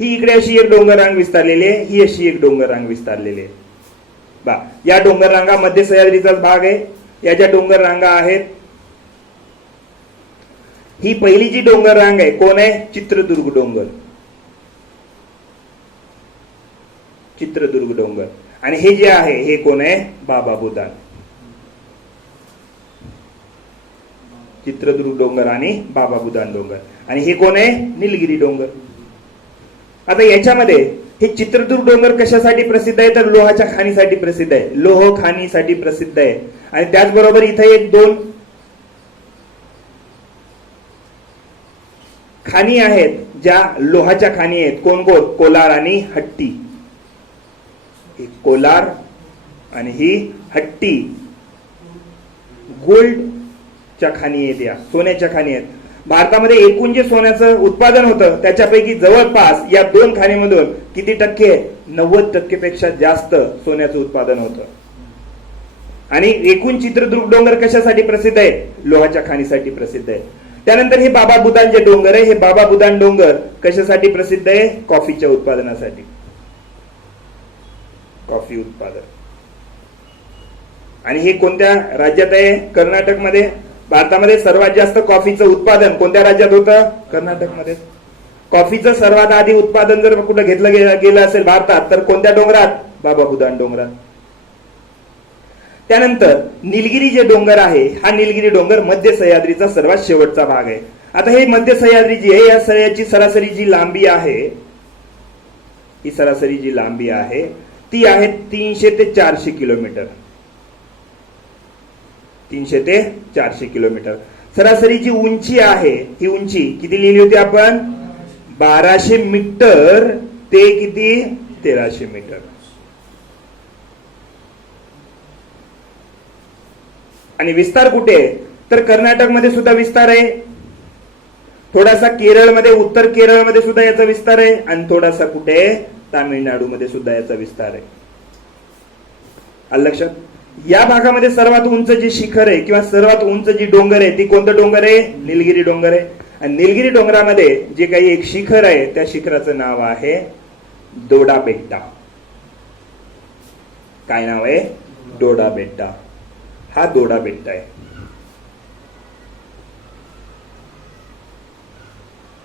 ही इकडे अशी एक डोंगर रांग विस्तारलेली आहे, ही अशी एक डोंगर रांग विस्तारलेली आहे. या डोंगर रांगा मध्य सह्याद्रीचाच भाग आहे. या ज्या डोंगर रांगा आहेत, ही पहिली जी डोंगर रांग आहे कोण आहे, चित्रदुर्ग डोंगर. चित्रदुर्ग डोंगर. आणि हे जे आहे हे कोण आहे, बाबा बुदान. चित्रदुर्ग डोंगर आणि बाबा बुदान डोंगर. आणि हे कोण आहे, निलगिरी डोंगर. आता याच्यामध्ये हे चित्रदुर्ग डोंगर कशासाठी प्रसिद्ध आहे, तर लोहाच्या खाणीसाठी प्रसिद्ध आहे. लोह खाणीसाठी प्रसिद्ध आहे. आणि त्याचबरोबर इथे एक दोन खाणी आहेत ज्या लोहाच्या खाणी आहेत. कोण कोण, कोलार आणि हट्टी. ही कोलार आणि ही हट्टी गोल्डच्या खाणी आहेत, या सोन्याच्या खाणी आहेत. भारतामध्ये एकूण जे सोन्याचं उत्पादन होतं त्याच्यापैकी जवळपास या दोन खाणीमधून किती टक्के, 90% पेक्षा जास्त सोन्याचं उत्पादन होतं. आणि एकूण चित्रदुर्ग डोंगर कशासाठी प्रसिद्ध आहे? लोहाच्या खाणीसाठी प्रसिद्ध आहे. त्यानंतर हे बाबा बुदान जे डोंगर आहे, हे बाबा बुदान डोंगर कशासाठी प्रसिद्ध आहे? कॉफीच्या उत्पादनासाठी. कॉफी उत्पादन. आणि हे कोणत्या राज्यात आहे? कर्नाटकमध्ये. भारतामध्ये सर्वात जास्त कॉफीचं उत्पादन कोणत्या राज्यात होतं? कर्नाटकमध्ये. कॉफीचं सर्वात आधी उत्पादन जर कुठं घेतलं गेलं असेल भारतात तर कोणत्या डोंगरात? बाबा बुदान डोंगरात. त्यानंतर निलगिरी जे डोंगर आहे, हा निलगिरी डोंगर मध्य सह्याद्रीचा सर्वात शेवटचा भाग आहे. आता हे मध्य सह्याद्री जी आहे, या सह्याची सरासरी जी लांबी आहे, ही सरासरी जी लांबी आहे ती आहे 300 ते 400 किलोमीटर. 300 ते 400 किलोमीटर. सरासरी जी उंची आहे, ही उंची किती लिहिली होती आपण? 1200 मीटर ते किती? 1300 मीटर. आणि विस्तार कुठे आहे? तर कर्नाटकमध्ये सुद्धा विस्तार आहे, थोडासा केरळमध्ये, उत्तर केरळमध्ये सुद्धा याचा विस्तार आहे, आणि थोडासा कुठे? तामिळनाडूमध्ये सुद्धा याचा विस्तार आहे. आलं लक्षात? या भागामध्ये सर्वात उंच जे शिखर आहे किंवा सर्वात उंच जी डोंगर आहे ती कोणतं डोंगर आहे? निलगिरी डोंगर आहे. आणि निलगिरी डोंगरामध्ये जे काही एक शिखर आहे त्या शिखराचं नाव आहे दोडा बेट्टा. काय नाव आहे? दोडा बेट्टा. हा दोडा बेट्टा आहे.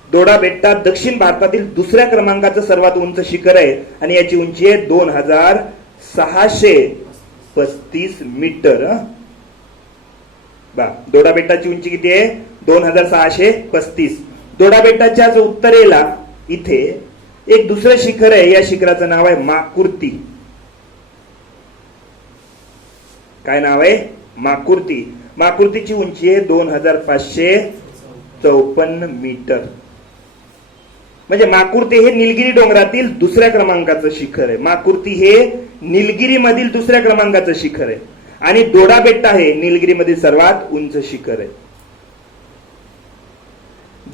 दोडा बेट्टा दक्षिण भारतातील दुसऱ्या क्रमांकाचं सर्वात उंच शिखर आहे आणि याची उंची आहे 2635 मीटर. दोडा बेट्टाची उंची किती आहे? 2635. दोडा बेट्टाच्याच उत्तरेला इथे एक दुसरं शिखर आहे, या शिखराचं नाव आहे माकुर्ती. काय नाव आहे? माकुर्ती. माकुर्तीची उंची आहे 2554 मीटर. म्हणजे माकुर्ती हे निलगिरी डोंगरातील दुसऱ्या क्रमांकाचं शिखर आहे. माकुर्ती हे निलगिरी मधील दुसऱ्या क्रमांकाचं शिखर आहे आणि दोडा बेट्टा हे निलगिरी मधील सर्वात उंच शिखर आहे.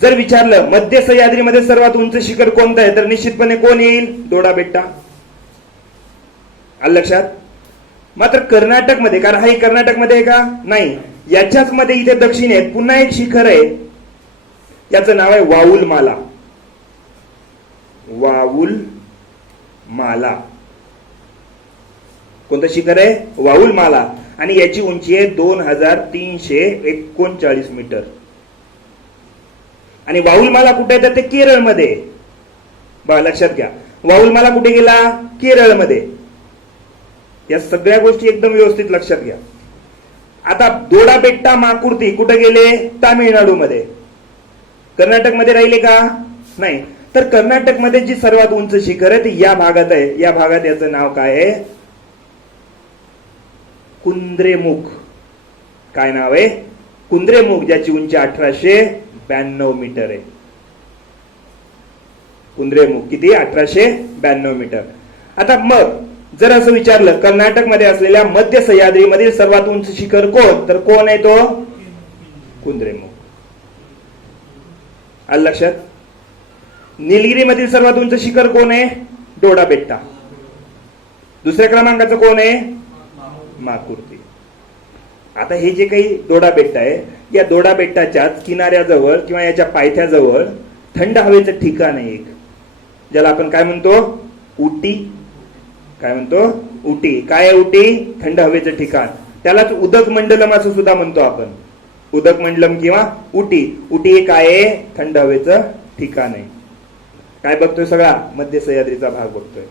जर विचारलं मध्य सह्याद्रीमध्ये सर्वात उंच शिखर कोणतं आहे तर निश्चितपणे कोण येईल? दोडा बेट्टा. आलं लक्षात? मात्र कर्नाटकमध्ये, कारण हा कर्नाटकमध्ये आहे का? नाही, याच्याच मध्ये इथे दक्षिणेत पुन्हा एक शिखर आहे, याचं नाव आहे वाऊल माला. वाऊल माला. कोणतं शिखर आहे? वाऊल माला. आणि याची उंची आहे 2339 मीटर. आणि वाऊल माला कुठे आहे? तर ते केरळमध्ये. बघा लक्षात घ्या, वाऊल माला कुठे गेला? केरळमध्ये. या सगळ्या गोष्टी एकदम व्यवस्थित लक्षात घ्या. आता दोडा बेट्टा माकुर्ती कुठे गेले? तामिळनाडूमध्ये. कर्नाटकमध्ये राहिले का? नाही. तर कर्नाटकमध्ये जी सर्वात उंच शिखर आहे ती या भागात आहे. या भागात याचं नाव काय आहे? कुद्रेमुख. काय नाव आहे? कुद्रेमुख, ज्याची उंची 1892 मीटर आहे. कुद्रेमुख किती? 1892 मीटर. आता मग जर असं विचारलं कर्नाटकमध्ये असलेल्या मध्य सह्याद्रीमधील सर्वात उंच शिखर कोण? तर कोण आहे तो? कुद्रेमुख. आलं लक्षात? निलगिरीमधील सर्वात उंच शिखर कोण आहे? दोडा बेट्टा. दुसऱ्या क्रमांकाचं कोण आहे? माकुर्ती. आता हे जे काही दोडा बेट्टा आहे, या दोडा बेट्टाच्याच किनाऱ्याजवळ किंवा याच्या पायथ्याजवळ थंड हवेचं ठिकाण आहे एक, ज्याला आपण काय म्हणतो? उटी. काय म्हणतो? उटी. काय आहे उटी? थंड हवेचं ठिकाण. त्यालाच उदक मंडलम असं सुद्धा म्हणतो आपण. उदक मंडलम किंवा उटी. उटी हे काय आहे? थंड हवेचं ठिकाण आहे. काय बघतोय? सगळा मध्य सह्याद्रीचा भाग बघतोय.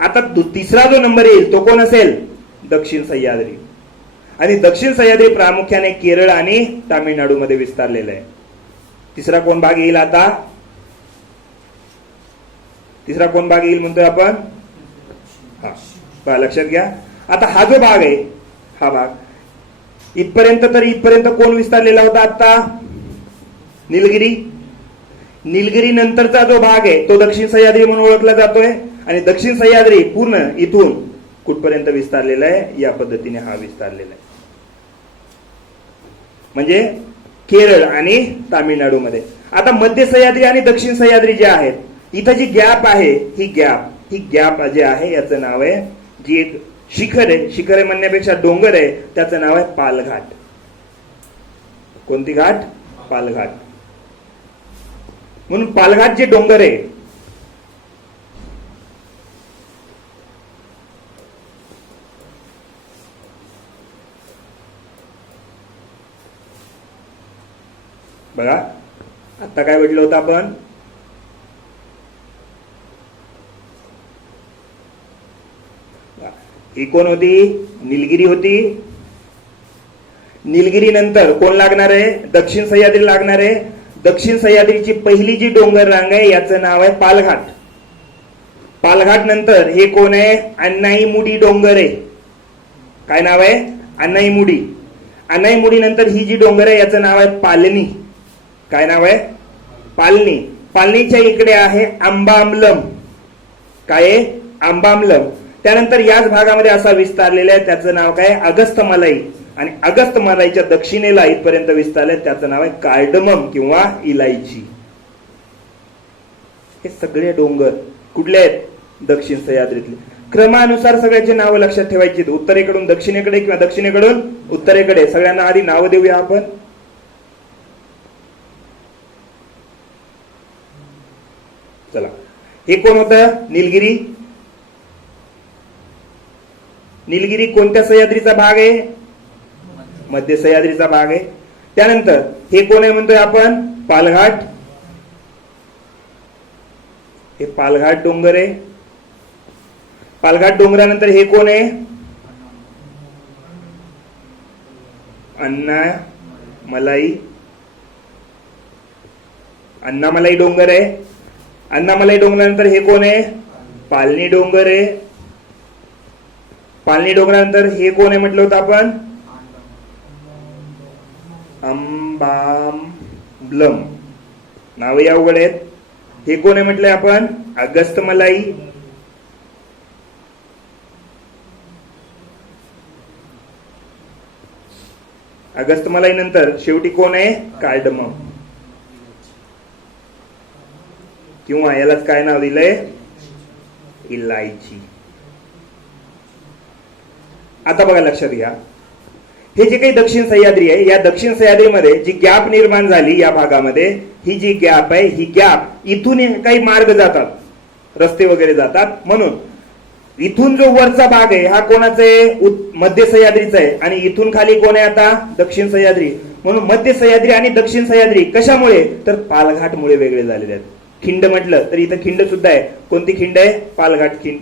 आता तिसरा जो नंबर येईल तो कोण असेल? दक्षिण सह्याद्री. आणि दक्षिण सह्याद्री प्रामुख्याने केरळ आणि तामिळनाडू मध्ये विस्तारलेलं आहे. तिसरा कोण भाग येईल? आता तिसरा कोण भाग येईल म्हणतोय आपण? हा, लक्षात घ्या. आता हा जो भाग आहे, हा भाग इथपर्यंत कोण विस्तारलेला होता? आता निलगिरी. निलगिरी नंतरचा जो भाग आहे तो दक्षिण सह्याद्री म्हणून ओळखला जातोय. आणि दक्षिण सह्याद्री पूर्ण इथून कुठपर्यंत विस्तारलेला आहे? या पद्धतीने हा विस्तारलेला आहे. म्हणजे केरळ आणि तामिळनाडूमध्ये. आता मध्य सह्याद्री आणि दक्षिण सह्याद्री जे आहेत, इथं जी गॅप आहे, ही गॅप जे आहे याचं नाव आहे, जी एक शिखर आहे, शिखर आहे म्हणण्यापेक्षा डोंगर आहे, त्याचं नाव आहे पालघाट. कोणती घाट? पालघाट. म्हणून पालघाट जे डोंगर आहे, बघा आता काय म्हटलं होतं आपण, ही कोण होती? निलगिरी होती. निलगिरी नंतर कोण लागणार आहे? दक्षिण सह्याद्री लागणार आहे. दक्षिण सह्याद्रीची पहिली जी डोंगर रांग आहे याचं नाव आहे पालघाट. पालघाट नंतर हे कोण आहे? अण्णाईमुडी डोंगर आहे. काय नाव आहे? अण्णाईमुडी. अण्णाईमुडी नंतर ही जी डोंगर आहे याचं नाव आहे पालनी. काय नाव आहे? पालनी. पालनीच्या इकडे आहे आंबामलम. काय आहे? आंबामलम. त्यानंतर याच भागामध्ये असा विस्तारलेला आहे, त्याचं नाव काय? अगस्त्यमालाई. आणि अगस्त्यमालाईच्या दक्षिणेला इथपर्यंत विस्तारले, त्याचं नाव आहे कार्डमम किंवा इलायची. हे सगळे डोंगर कुठले आहेत? दक्षिण सह्याद्रीतले. क्रमानुसार सगळ्याचे नावं लक्षात ठेवायची. उत्तरेकडून दक्षिणेकडे किंवा दक्षिणेकडून उत्तरेकडे. सगळ्यांना आधी नावं देऊया आपण. चला, हे कोण होतं? निलगिरी. निलगिरी कोणत्या सह्याद्रीचा भाग आहे? मध्य सह्याद्रीचा भाग आहे. त्यानंतर हे कोण आहे म्हणतोय आपण? पालघाट. हे पालघाट डोंगर आहे. पालघाट डोंगरानंतर हे कोण आहे? अण्णामलाई. अण्णामलाई डोंगर आहे. अण्णामलाई डोंगरानंतर हे कोण आहे? पालनी डोंगर आहे. पालनी डोंगरानंतर हे कोण आहे म्हटलं होतं आपण? अंबामलम. नाव या अवघड आहेत. हे कोण आहे म्हटलंय आपण? अगस्त्यमालाई. अगस्त्यमालाई नंतर शेवटी कोण आहे? कार्डमम. किंवा यालाच काय नाव दिलंय? इलायची. आता बघा लक्षात घ्या, हे जे काही दक्षिण सह्याद्री आहे, या दक्षिण सह्याद्रीमध्ये जी गॅप निर्माण झाली या भागामध्ये, ही जी गॅप आहे, ही गॅप इथून काही मार्ग जातात, रस्ते वगैरे जातात. म्हणून इथून जो वरचा भाग आहे हा कोणाचा आहे? मध्य सह्याद्रीचा आहे. आणि इथून खाली कोण आहे आता? दक्षिण सह्याद्री. म्हणून मध्य सह्याद्री आणि दक्षिण सह्याद्री कशामुळे? तर पालघाटमुळे वेगळे झालेले आहेत. खिंड म्हटलं तर इथं खिंड सुद्धा आहे. कोणती खिंड आहे? पालघाट खिंड.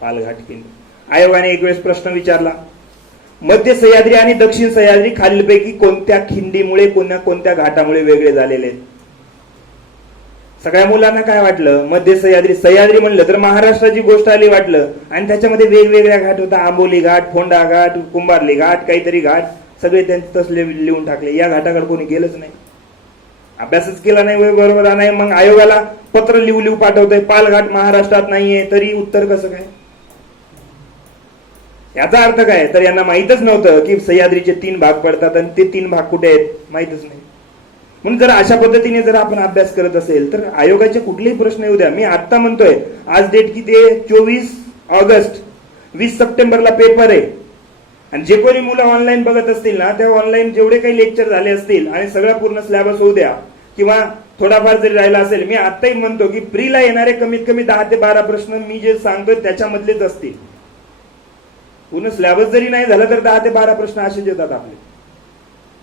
पालघाट खिंड. आयोगाने एक वेळेस प्रश्न विचारला, मध्य सह्याद्री आणि दक्षिण सह्याद्री खालीलपैकी कोणत्या खिंडीमुळे, कोणत्या घाटामुळे वेगळे झालेले आहेत? सगळ्या मुलांना काय वाटलं? मध्य सह्याद्री. सह्याद्री म्हणलं तर महाराष्ट्राची गोष्ट आली वाटलं. आणि त्याच्यामध्ये वेगवेगळ्या घाट होता. आंबोली घाट, फोंडा घाट, कुंभारली घाट, काहीतरी घाट, सगळे त्यांचे तसले लिहून टाकले. या घाटाकडे कोणी गेलंच नाही, अभ्यासच केला नाही. बरोबर नाही. मग आयोगाला पत्र लिहू पाठवतंय, पालघाट महाराष्ट्रात नाहीये, तरी उत्तर कसं काय? याचा अर्थ काय? तर यांना माहितच नव्हतं की सह्याद्रीचे 3 भाग पडतात आणि ते 3 भाग कुठे आहेत माहितच नाही. म्हणून जर अशा पद्धतीने जर आपण अभ्यास करत असेल तर आयोगाचे कुठलेही प्रश्न येऊ द्या. मी आता म्हणतोय, आज डेट किती आहे? 24 ऑगस्ट. 20 सप्टेंबरला पेपर आहे. आणि जे कोणी मुलं ऑनलाईन बघत असतील ना, त्या ऑनलाईन जेवढे काही लेक्चर झाले असतील आणि सगळा पूर्ण सिलेबस होऊ द्या, किंवा थोडाफार जरी राहिला असेल, मी आताही म्हणतो की प्रीला येणारे कमीत कमी 10 ते 12 प्रश्न मी जे सांगतोय त्याच्यामधलेच असतील. पूर्ण सिलेबस जरी नाही झाला तर 10 ते 12 प्रश्न असेच येतात आपले.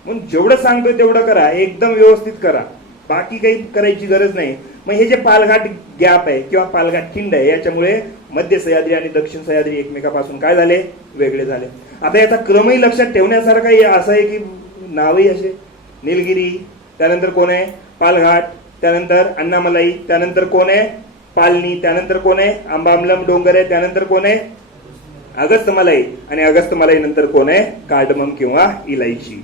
म्हणून जेवढं सांगतोय तेवढं करा, एकदम व्यवस्थित करा, बाकी काही करायची गरज नाही. मग हे जे पालघाट गॅप आहे किंवा पालघाट खिंड आहे, याच्यामुळे मध्य सह्याद्री आणि दक्षिण सह्याद्री एकमेकापासून काय झाले? वेगळे झाले. आता याचा क्रमही लक्षात ठेवण्यासारखा असं आहे की नावही असे, निलगिरी, त्यानंतर कोण आहे? पालघाट, त्यानंतर अण्णामलाई, त्यानंतर कोण आहे? पालनी, त्यानंतर कोण आहे? आंबामलम डोंगर आहे, त्यानंतर कोण आहे? अगस्त्यमालाई, आणि अगस्त्यमालाई नंतर कोण आहे? कार्डमम किंवा इलायची.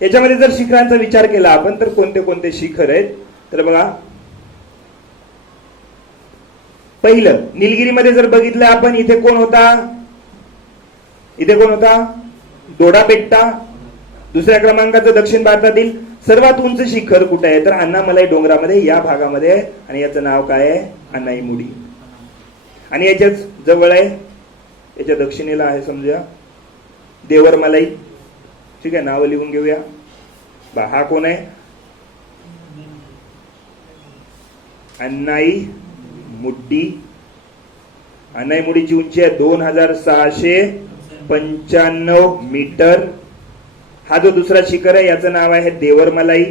याच्यामध्ये जर शिखरांचा विचार केला आपण तर कोणते कोणते शिखर आहेत? तर बघा, पहिलं निलगिरीमध्ये जर बघितलं आपण, इथे कोण होता? इथे कोण होता? दोडापेट्टा. दुसऱ्या क्रमांकाचं दक्षिण भारतातील सर्वात उंच शिखर कुठे आहे तर अण्णामलाई डोंगरामध्ये या भागामध्ये आहे आणि याचं नाव काय आहे अण्णाईमुडी. आणि याच्याच जवळ आहे, याच्या दक्षिणेला आहे समजा देवरमलाई. ठीक आहे, नाव लिहून घेऊया. हा कोण आहे अण्णाईमुड्डी. अण्णाईमुडीची उंची आहे 2695 मीटर. हा जो दुसरा शिखर आहे याचं नाव आहे देवरमलाई.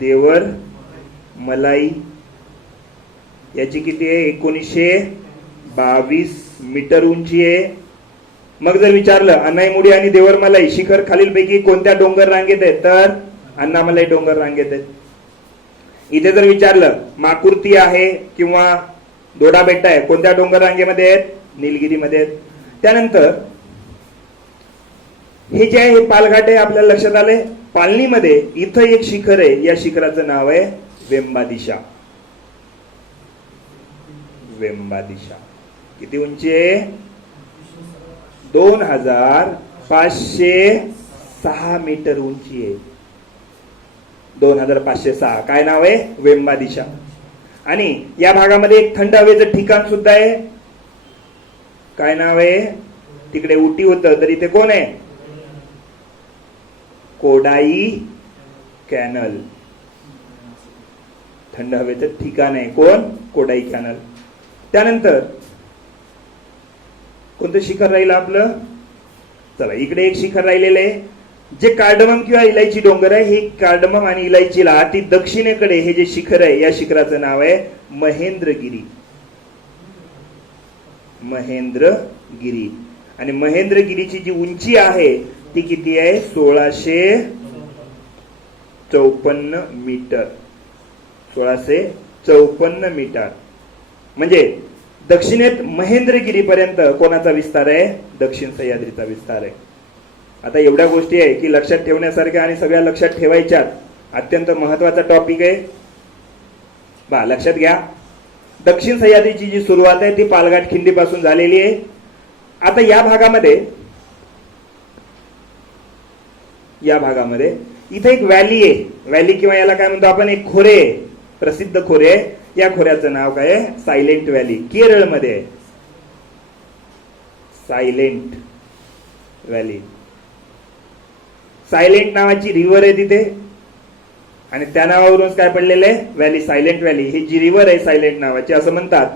देवरमलाई याची किती आहे 1922 मीटर उंची आहे. मग जर विचारलं अण्णाईमुडी आणि देवरमलाई शिखर खालीलपैकी कोणत्या डोंगर रांगेत आहेत तर अण्णामलाई डोंगर रांगेत आहेत. इथे जर विचारलं माकुर्ती आहे किंवा दोडा बेट्टा आहे कोणत्या डोंगर रांगेमध्ये आहेत निलगिरीमध्ये आहेत. त्यानंतर हे जे आहे हे पालघाट आहे आपल्याला लक्षात आलंय. पालनीमध्ये इथं एक शिखर आहे, या शिखराचं नाव आहे वेंबादिशा. वेंबादिशा किती उंची आहे 2506 मीटर उंची आहे. 2506 काय नाव आहे वेंबादिशा. आणि या भागामध्ये एक थंड हवेचं ठिकाण सुद्धा आहे. काय नाव आहे तिकडे उटी होतं तर इथे कोण आहे कोडाई कॅनल. थंड हवेचं ठिकाण आहे कोण कोडाई कॅनल. त्यानंतर कोणतं शिखर राहिलं आपलं चला इकडे एक शिखर राहिलेलं आहे जे कार्डमम किंवा इलायची डोंगर आहे. हे कार्डमम आणि इलायचीला अति दक्षिणेकडे हे जे शिखर आहे या शिखराचं नाव आहे महेंद्रगिरी. महेंद्रगिरी. आणि महेंद्रगिरीची जी उंची आहे ती किती आहे 1654 मीटर. 1654 मीटर. म्हणजे दक्षिणेत महेंद्रगिरी पर्यंत कोणाचा विस्तार आहे दक्षिण सह्याद्रीचा विस्तार आहे. आता एवढ्या गोष्टी आहे की लक्षात ठेवण्यासारख्या आणि सगळ्या लक्षात ठेवायच्यात. अत्यंत महत्वाचा टॉपिक आहे बा लक्षात घ्या. दक्षिण सह्याद्रीची जी सुरुवात आहे ती पालघाट खिंडीपासून झालेली आहे. आता या भागामध्ये इथे एक व्हॅली आहे. व्हॅली किंवा याला काय म्हणतो आपण एक खोरे प्रसिद्ध खोरे आहे. या खोऱ्याचं नाव काय आहे सायलेंट व्हॅली. केरळमध्ये आहे सायलेंट व्हॅली. सायलेंट नावाची रिव्हर आहे तिथे आणि त्या नावावरूनच काय पडलेलं आहे व्हॅली सायलेंट व्हॅली. ही जी रिव्हर आहे सायलेंट नावाची असं म्हणतात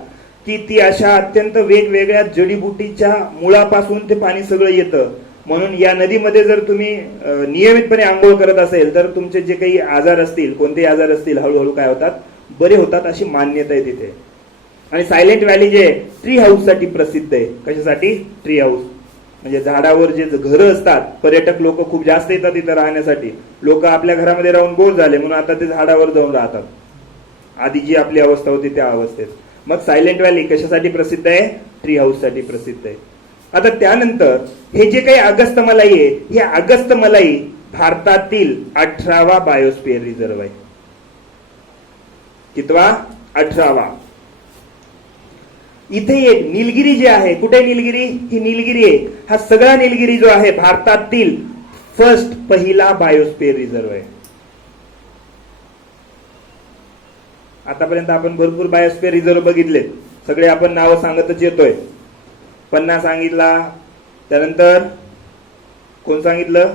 की ती अशा अत्यंत वेगवेगळ्या जडीबुटीच्या मुळापासून ते पाणी सगळं येतं. म्हणून या नदीमध्ये जर तुम्ही नियमितपणे आंघोळ करत असेल तर तुमचे जे काही आजार असतील कोणतेही आजार असतील हळूहळू काय होतात बरे होतात अशी मान्यता आहे तिथे. आणि सायलेंट व्हॅली जे ट्री हाऊस साठी प्रसिद्ध आहे. कशासाठी ट्री हाऊस म्हणजे झाडावर जे घरं असतात. पर्यटक लोक खूप जास्त येतात तिथे राहण्यासाठी. लोक आपल्या घरामध्ये राहून बोर झाले म्हणून आता ते झाडावर जाऊन राहतात. आधी जी आपली अवस्था होती त्या अवस्थेत. मग सायलेंट व्हॅली कशासाठी प्रसिद्ध आहे ट्री हाऊस साठी प्रसिद्ध आहे. आता त्यानंतर हे जे काही अगस्त्यमलाई आहे हे अगस्त्यमलाई भारतातील 18वा बायोस्फिअर रिझर्व आहे. कितवा 18वा. इथे एक निलगिरी जे आहे कुठे निलगिरी ही निलगिरी आहे. हा सगळा निलगिरी जो आहे भारतातील पहिला बायोस्फिअर रिझर्व आहे. आतापर्यंत आपण भरपूर बायोस्फिअर रिझर्व बघितले. सगळे आपण नाव सांगतच येतोय. पन्ना सांगितला. त्यानंतर कोण सांगितलं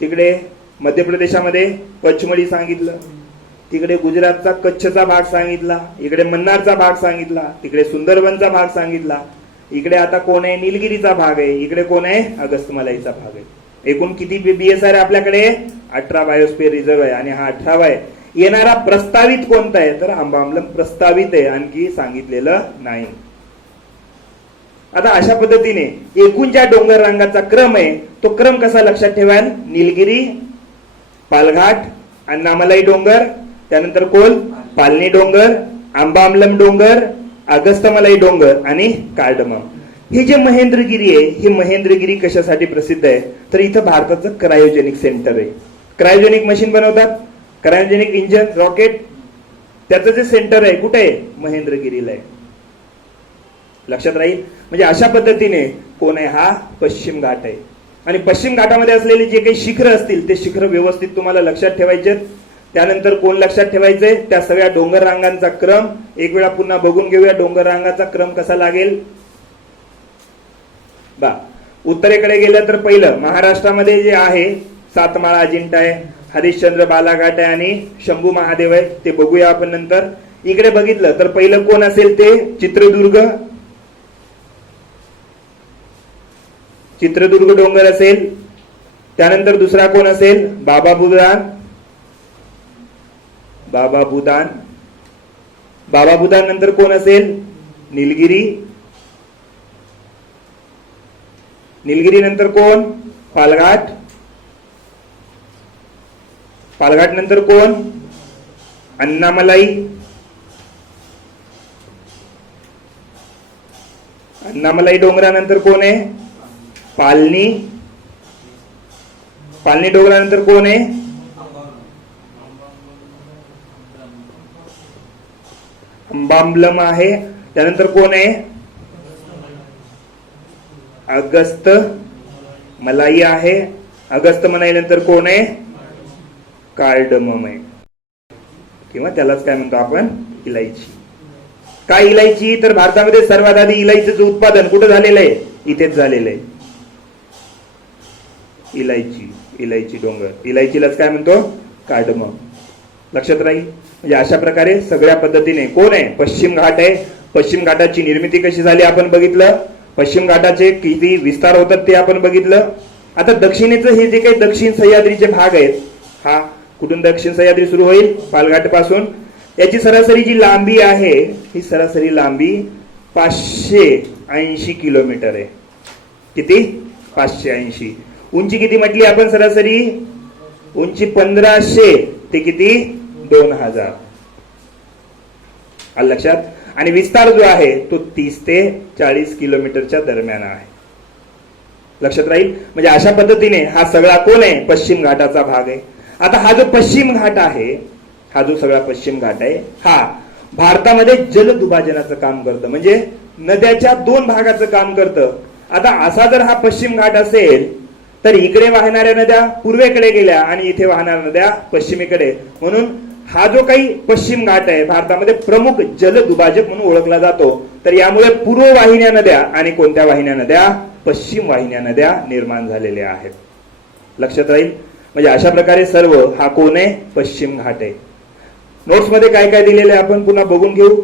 तिकडे मध्य प्रदेशामध्ये पचमढी सांगितलं. तिकडे गुजरातचा कच्छचा भाग सांगितला. इकडे मन्नारचा भाग सांगितला. तिकडे सुंदरबनचा भाग सांगितला. इकडे आता कोण आहे निलगिरीचा भाग आहे. इकडे कोण आहे अगस्त्यमलाईचा भाग आहे. एकूण किती बीएसआर आहे आपल्याकडे 18 बायोस्फिअर रिझर्व आहे. आणि हा 18वा आहे. येणारा प्रस्तावित कोणता आहे तर आंबामलम प्रस्तावित आहे आणखी सांगितलेलं नाही. आता अशा पद्धतीने एकूण ज्या डोंगर रांगाचा क्रम आहे तो क्रम कसा लक्षात ठेवाल निलगिरी पालघाट अण्णामलाई डोंगर त्यानंतर कोल पालनी डोंगर आंबामलम डोंगर अगस्त्यमलाई डोंगर आणि कार्डमम. हे जे महेंद्रगिरी आहे ही महेंद्रगिरी कशासाठी प्रसिद्ध आहे तर इथं भारताचं क्रायोजेनिक सेंटर आहे. क्रायोजेनिक मशीन बनवतात. क्रायोजेनिक इंजन रॉकेट त्याचं जे सेंटर आहे कुठे आहे महेंद्रगिरीला आहे. लक्षात राहील. म्हणजे अशा पद्धतीने कोण आहे हा पश्चिम घाट आहे. आणि पश्चिम घाटामध्ये असलेले जे काही शिखरं असतील ते शिखरं व्यवस्थित तुम्हाला लक्षात ठेवायचे. त्यानंतर कोण लक्षात ठेवायचे, त्या सगळ्या डोंगर रांगांचा क्रम एक वेळा पुन्हा बघून घेऊया. डोंगर रांगाचा क्रम कसा लागेल बा. उत्तरेकडे गेलं तर पहिलं महाराष्ट्रामध्ये जे आहे सातमाळा अजिंठा आहे, हरिश्चंद्र बालाघाट आहे आणि शंभू महादेव आहे, ते बघूया आपण नंतर. इकडे बघितलं तर पहिलं कोण असेल ते चित्रदुर्ग डोंगर असेल. त्यानंतर दुसरा कोण असेल, बाबा बुदान नंतर कोण असेल, निलगिरी नंतर कोण, पालघाट नंतर कोण, अन्नामलाई डोंगरानंतर कोण आहे, पालनी डोंगरानंतर कोण आहे, अंबांबलम आहे. त्यानंतर कोण आहे, अगस्त मलाई आहे. अगस्त मलाई नंतर कोण आहे, कार्डमम आहे, किंवा त्यालाच काय म्हणतो आपण, इलायची. काय इलायची, तर भारतामध्ये सर्वात आधी इलायचीचं उत्पादन कुठं झालेलं आहे, इथेच झालेलं आहे. इलायची डोंगर, इलायचीलाच काय म्हणतो, कार्डमम. लक्षात राहील. म्हणजे अशा प्रकारे सगळ्या पद्धतीने कोण आहे, पश्चिम घाट आहे. पश्चिम घाटाची निर्मिती कशी झाली आपण बघितलं. पश्चिम घाटाचे किती विस्तार होतात ते आपण बघितलं. आता दक्षिणेचं हे जे काही दक्षिण सह्याद्रीचे भाग आहेत, हा कुठून दक्षिण सह्याद्री सुरू होईल, पालघाट पासून. याची सरासरी जी लांबी आहे, ही सरासरी लांबी 580 किलोमीटर आहे. किती, 580. उंची किती म्हटली आपण, सरासरी उंची 1500 ते किती, 2000. आलं लक्षात. आणि विस्तार जो आहे तो 30 ते 40 किलोमीटरच्या दरम्यान आहे. लक्षात राहील. म्हणजे अशा पद्धतीने हा सगळा कोण आहे, पश्चिम घाटाचा भाग आहे. आता हा जो पश्चिम घाट आहे, हा जो सगळा पश्चिम घाट आहे, हा भारतामध्ये जलदुभाजनाचं काम करतं. म्हणजे नद्याच्या 2 भागाचं काम करतं. आता असा जर हा पश्चिम घाट असेल तर इकडे वाहणाऱ्या नद्या पूर्वेकडे गेल्या आणि इथे वाहणाऱ्या नद्या पश्चिमेकडे. म्हणून हा जो काही पश्चिम घाट आहे भारतामध्ये प्रमुख जलदुभाजक म्हणून ओळखला जातो. तर यामुळे पूर्व वाहिन्या नद्या आणि कोणत्या वाहिन्या नद्या, पश्चिम वाहिन्या नद्या निर्माण झालेल्या आहेत. लक्षात राहील. म्हणजे अशा प्रकारे सर्व हा कोण आहे, पश्चिम घाट आहे. नोट्स मध्ये काय काय दिलेलं आहे आपण पुन्हा बघून घेऊ.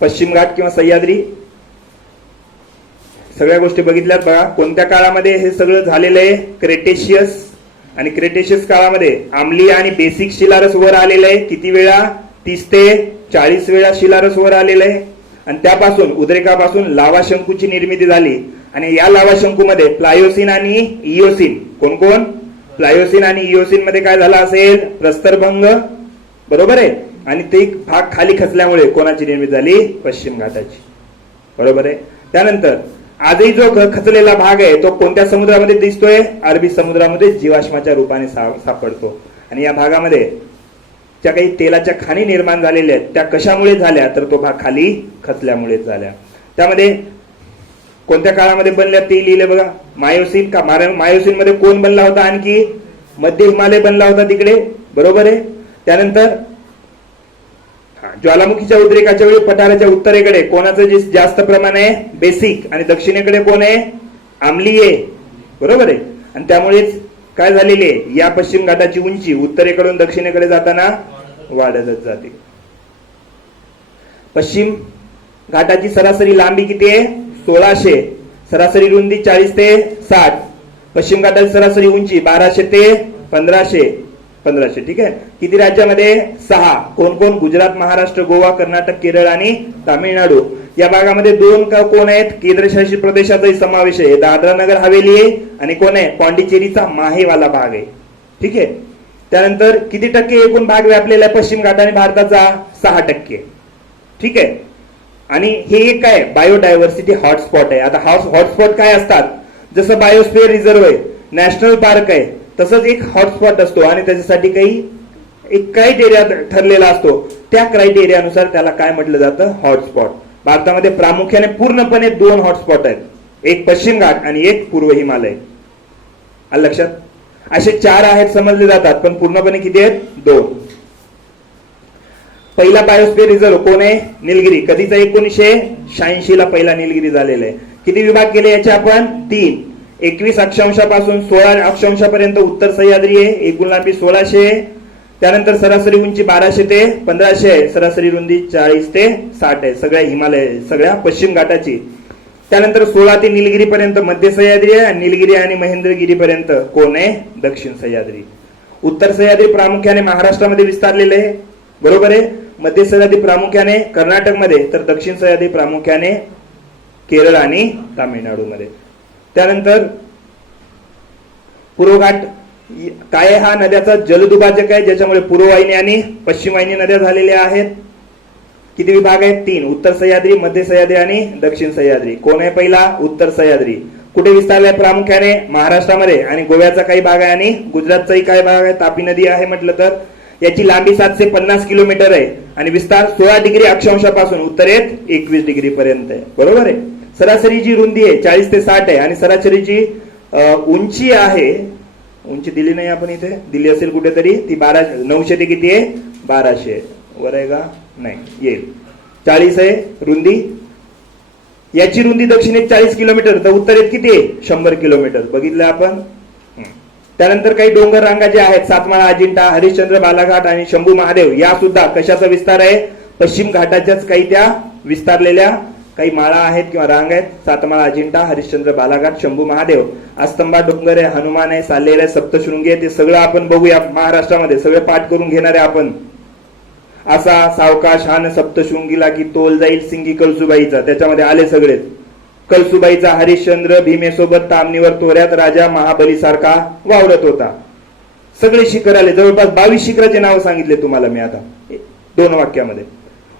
पश्चिम घाट किंवा सह्याद्री सगळ्या गोष्टी बघितल्यात बघा. कोणत्या काळामध्ये हे सगळं झालेलं आहे, क्रेटेशियस. आणि क्रेटेशियस काळामध्ये आम्लीय आणि बेसिक शिलारस वर आलेलं आहे. किती वेळा, 30 ते 40 वेळा शिलारस वर आलेलं आहे. आणि त्यापासून उद्रेकापासून लावा शंकूची निर्मिती झाली. आणि या लावा शंकूमध्ये प्लायोसिन आणि इओसिन, कोण कोण, प्लायोसिन आणि इओसिन मध्ये काय झाला असेल, प्रस्तरभंग. बरोबर आहे. आणि ते भाग खाली खचल्यामुळे कोणाची निर्मिती झाली, पश्चिम घाटाची. बरोबर आहे. त्यानंतर आजही जो खचलेला भाग आहे तो कोणत्या समुद्रामध्ये दिसतोय, अरबी समुद्रामध्ये जीवाश्माच्या रूपाने सापडतो. आणि या भागामध्ये ज्या काही तेलाच्या खाणी निर्माण झालेल्या आहेत त्या कशामुळे झाल्या, तर तो भाग खाली खचल्यामुळे झाल्या. त्यामध्ये कोणत्या काळामध्ये बनल्या ते लिहिले बघा. मायोसिन का, मायोसिन मध्ये कोण बनला होता, आणखी मध्य हिमालय बनला होता तिकडे. बरोबर आहे. त्यानंतर ज्वालामुखीच्या उद्रेकाच्या वेळी पठाराच्या उत्तरेकडे कोणाचं जे जास्त प्रमाण आहे, बेसिक. आणि दक्षिणेकडे कोण आहे, आम्लीय. बरोबर आहे. आणि त्यामुळेच काय झालेली आहे, या पश्चिम घाटाची उंची उत्तरेकडून दक्षिणेकडे जाताना वाढतच जाते. पश्चिम घाटाची सरासरी लांबी किती आहे, 1600. सरासरी रुंदी 40 ते 60. पश्चिम घाटाची सरासरी उंची 1200 ते 1500. ठीक आहे. किती राज्यामध्ये, 6. कोण कोण, गुजरात, महाराष्ट्र, गोवा, कर्नाटक, केरळ आणि तामिळनाडू. या भागामध्ये 2 कोण आहेत, केंद्रशासित प्रदेशाचाही समावेश आहे. दादरा नगर हवेली आहे आणि कोण आहे, पॉंडिचेरीचा माहेवाला भाग आहे. ठीक आहे. त्यानंतर किती टक्के एकूण भाग व्यापलेला आहे पश्चिम घाटाने भारताचा, 6%. ठीक आहे. आणि हे एक काय, बायोडायव्हर्सिटी हॉटस्पॉट आहे. आता हॉटस्पॉट काय असतात, जसं बायोस्फिअर रिझर्व्ह आहे, नॅशनल पार्क आहे, तसंच एक हॉटस्पॉट असतो. आणि त्याच्यासाठी काही एक क्रायटेरिया ठरलेला असतो. त्या क्रायटेरियानुसार त्याला काय म्हटलं जातं, हॉटस्पॉट. भारतामध्ये प्रामुख्याने पूर्णपणे 2 हॉटस्पॉट आहेत, एक पश्चिम घाट आणि एक पूर्व हिमालय. आलं लक्षात? असे 4 आहेत समजले जातात, पण पूर्णपणे किती आहेत? 2. पहिला बायोस्फिअर रिझर्व कोण आहे? निलगिरी. कधीचा? 1986 ला पहिला निलगिरी झालेला आहे. किती विभाग केले याचे आपण? 3. 21 अक्षांशापासून 16 अक्षांशापर्यंत उत्तर सह्याद्री आहे, एकूण लांबी 1600 आहे. त्यानंतर सरासरी उंची 1200 ते 1500 आहे, सरासरी रुंदी 40 ते 60 आहे, सगळ्या हिमालय सगळ्या पश्चिम घाटाची. त्यानंतर 16 ते निलगिरी पर्यंत मध्य सह्याद्री आहे, निलगिरी आणि महेंद्रगिरी पर्यंत कोण आहे? दक्षिण सह्याद्री. उत्तर सह्याद्री प्रामुख्याने महाराष्ट्रामध्ये विस्तारलेले आहे, बरोबर आहे. मध्य सह्याद्री प्रामुख्याने कर्नाटकमध्ये, तर दक्षिण सह्याद्री प्रामुख्याने केरळ आणि तामिळनाडूमध्ये. त्यानंतर पूर्व घाट काय आहे? हा नद्याचा जलदुभाजक आहे, ज्याच्यामुळे पूर्व वाहिनी आणि पश्चिम वाहिनी नद्या झालेल्या आहेत. किती विभाग आहेत? 3. उत्तर सह्याद्री, मध्य सह्याद्री आणि दक्षिण सह्याद्री. कोण आहे पहिला? उत्तर सह्याद्री. कुठे विस्तारलाय? प्रामुख्याने महाराष्ट्रामध्ये आणि गोव्याचा काही भाग आहे आणि गुजरातचाही काही भाग आहे. तापी नदी आहे म्हटलं तर. याची लांबी 750 किलोमीटर आहे आणि विस्तार 16 डिग्री अक्षांशापासून उत्तरेत 21 डिग्री पर्यंत आहे, बरोबर आहे. सरासरी जी रुंदी आहे 40 ते 60 आहे आणि सरासरीची उंची आहे, उंची दिली नाही आपण इथे, दिली असेल कुठेतरी, ती 900 ते किती आहे? 1200. वर आहे का? नाही, येईल. 40 आहे रुंदी. याची रुंदी दक्षिणेत 40 किलोमीटर तर उत्तरेत किती आहे? 100 किलोमीटर. बघितलं आपण. त्यानंतर काही डोंगर रांगा ज्या आहेत, सातमाळा, अजिंठा, हरिश्चंद्र, बालाघाट आणि शंभू महादेव, या सुद्धा कशाचा विस्तार आहे? पश्चिम घाटाच्याच काही त्या विस्तारलेल्या काही माळा आहेत किंवा रांग आहेत. सातमाळा, अजिंठा, हरिश्चंद्र, बालाघाट, शंभू महादेव, अस्तंबा डोंगर आहे, हनुमान आहे, साल्हेर आहे, सप्तशृंगी आहे. ते सगळं आपण बघूया महाराष्ट्रामध्ये, सगळे पाठ करून घेणार आहे आपण. असा सावकाश हान सप्तशृंगीला की तोल जाईल सिंगी कळसुबाईचा, त्याच्यामध्ये आले सगळेच. कळसुबाईचा हरिश्चंद्र भीमेसोबत तामणीवर तोऱ्यात राजा महाबली सारखा वावरत होता. सगळे शिखर आले, जवळपास 22 शिखराचे नाव सांगितले तुम्हाला मी आता 2 वाक्यामध्ये.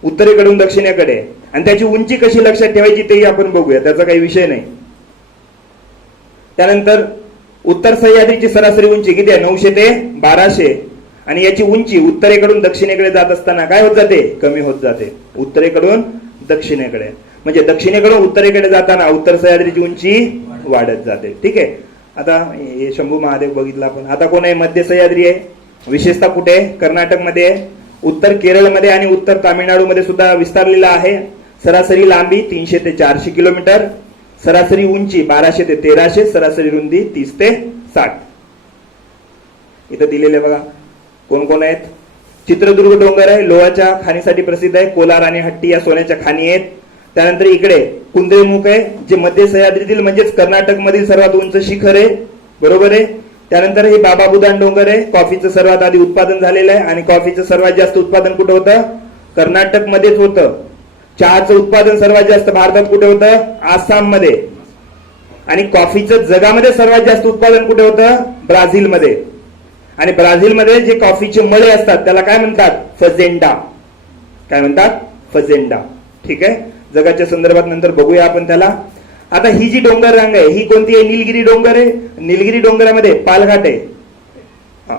उत्तरेकडून दक्षिणेकडे, आणि त्याची उंची कशी लक्षात ठेवायची तेही आपण बघूया, त्याचा काही विषय नाही. त्यानंतर उत्तर सह्याद्रीची सरासरी उंची किती आहे? 900 ते 1200 आणि याची उंची उत्तरेकडून दक्षिणेकडे जात असताना काय होत जाते? कमी होत जाते. उत्तरेकडून दक्षिणेकडे, म्हणजे दक्षिणेकडून उत्तरेकडे जाताना उत्तर सह्याद्रीची उंची वाढत जाते. ठीक आहे. आता हे शंभू महादेव बघितला आपण. आता कोण आहे? मध्य सह्याद्री आहे. विशेषतः कुठे? कर्नाटकमध्ये आहे, उत्तर केरळमध्ये आणि उत्तर तामिळनाडूमध्ये सुद्धा विस्तारलेला आहे. सरासरी लांबी 300 ते 400 किलोमीटर, सरासरी उंची 1200 ते 1300, सरासरी रुंदी 30 ते 60. इथं दिलेले बघा कोण कोण आहेत. चित्रदुर्ग डोंगर आहे, लोहाच्या खाणीसाठी प्रसिद्ध आहे. कोलार आणि हट्टी या सोन्याच्या खाणी आहेत. त्यानंतर इकडे कुंद्रेमुख आहे, जे मध्य सह्याद्रीतील म्हणजेच कर्नाटक मधील सर्वात उंच शिखर आहे, बरोबर आहे. त्यानंतर हे बाबा बुदान डोंगर आहे, कॉफीचं सर्वात आधी उत्पादन झालेलं आहे आणि कॉफीचं सर्वात जास्त उत्पादन कुठं होतं? कर्नाटक मध्येच होतं. चहाचं उत्पादन सर्वात जास्त भारतात कुठे होतं? आसाम मध्ये. आणि कॉफीचं जगामध्ये सर्वात जास्त उत्पादन कुठे होतं? ब्राझीलमध्ये. आणि ब्राझीलमध्ये जे कॉफीचे मळे असतात त्याला काय म्हणतात? फजेंडा. काय म्हणतात? फजेंडा. ठीक आहे. जगाच्या संदर्भात नंतर बघूया आपण त्याला. आता ही जी डोंगर रांग आहे ही कोणती आहे? निलगिरी डोंगर आहे. निलगिरी डोंगरामध्ये पालघाट आहे.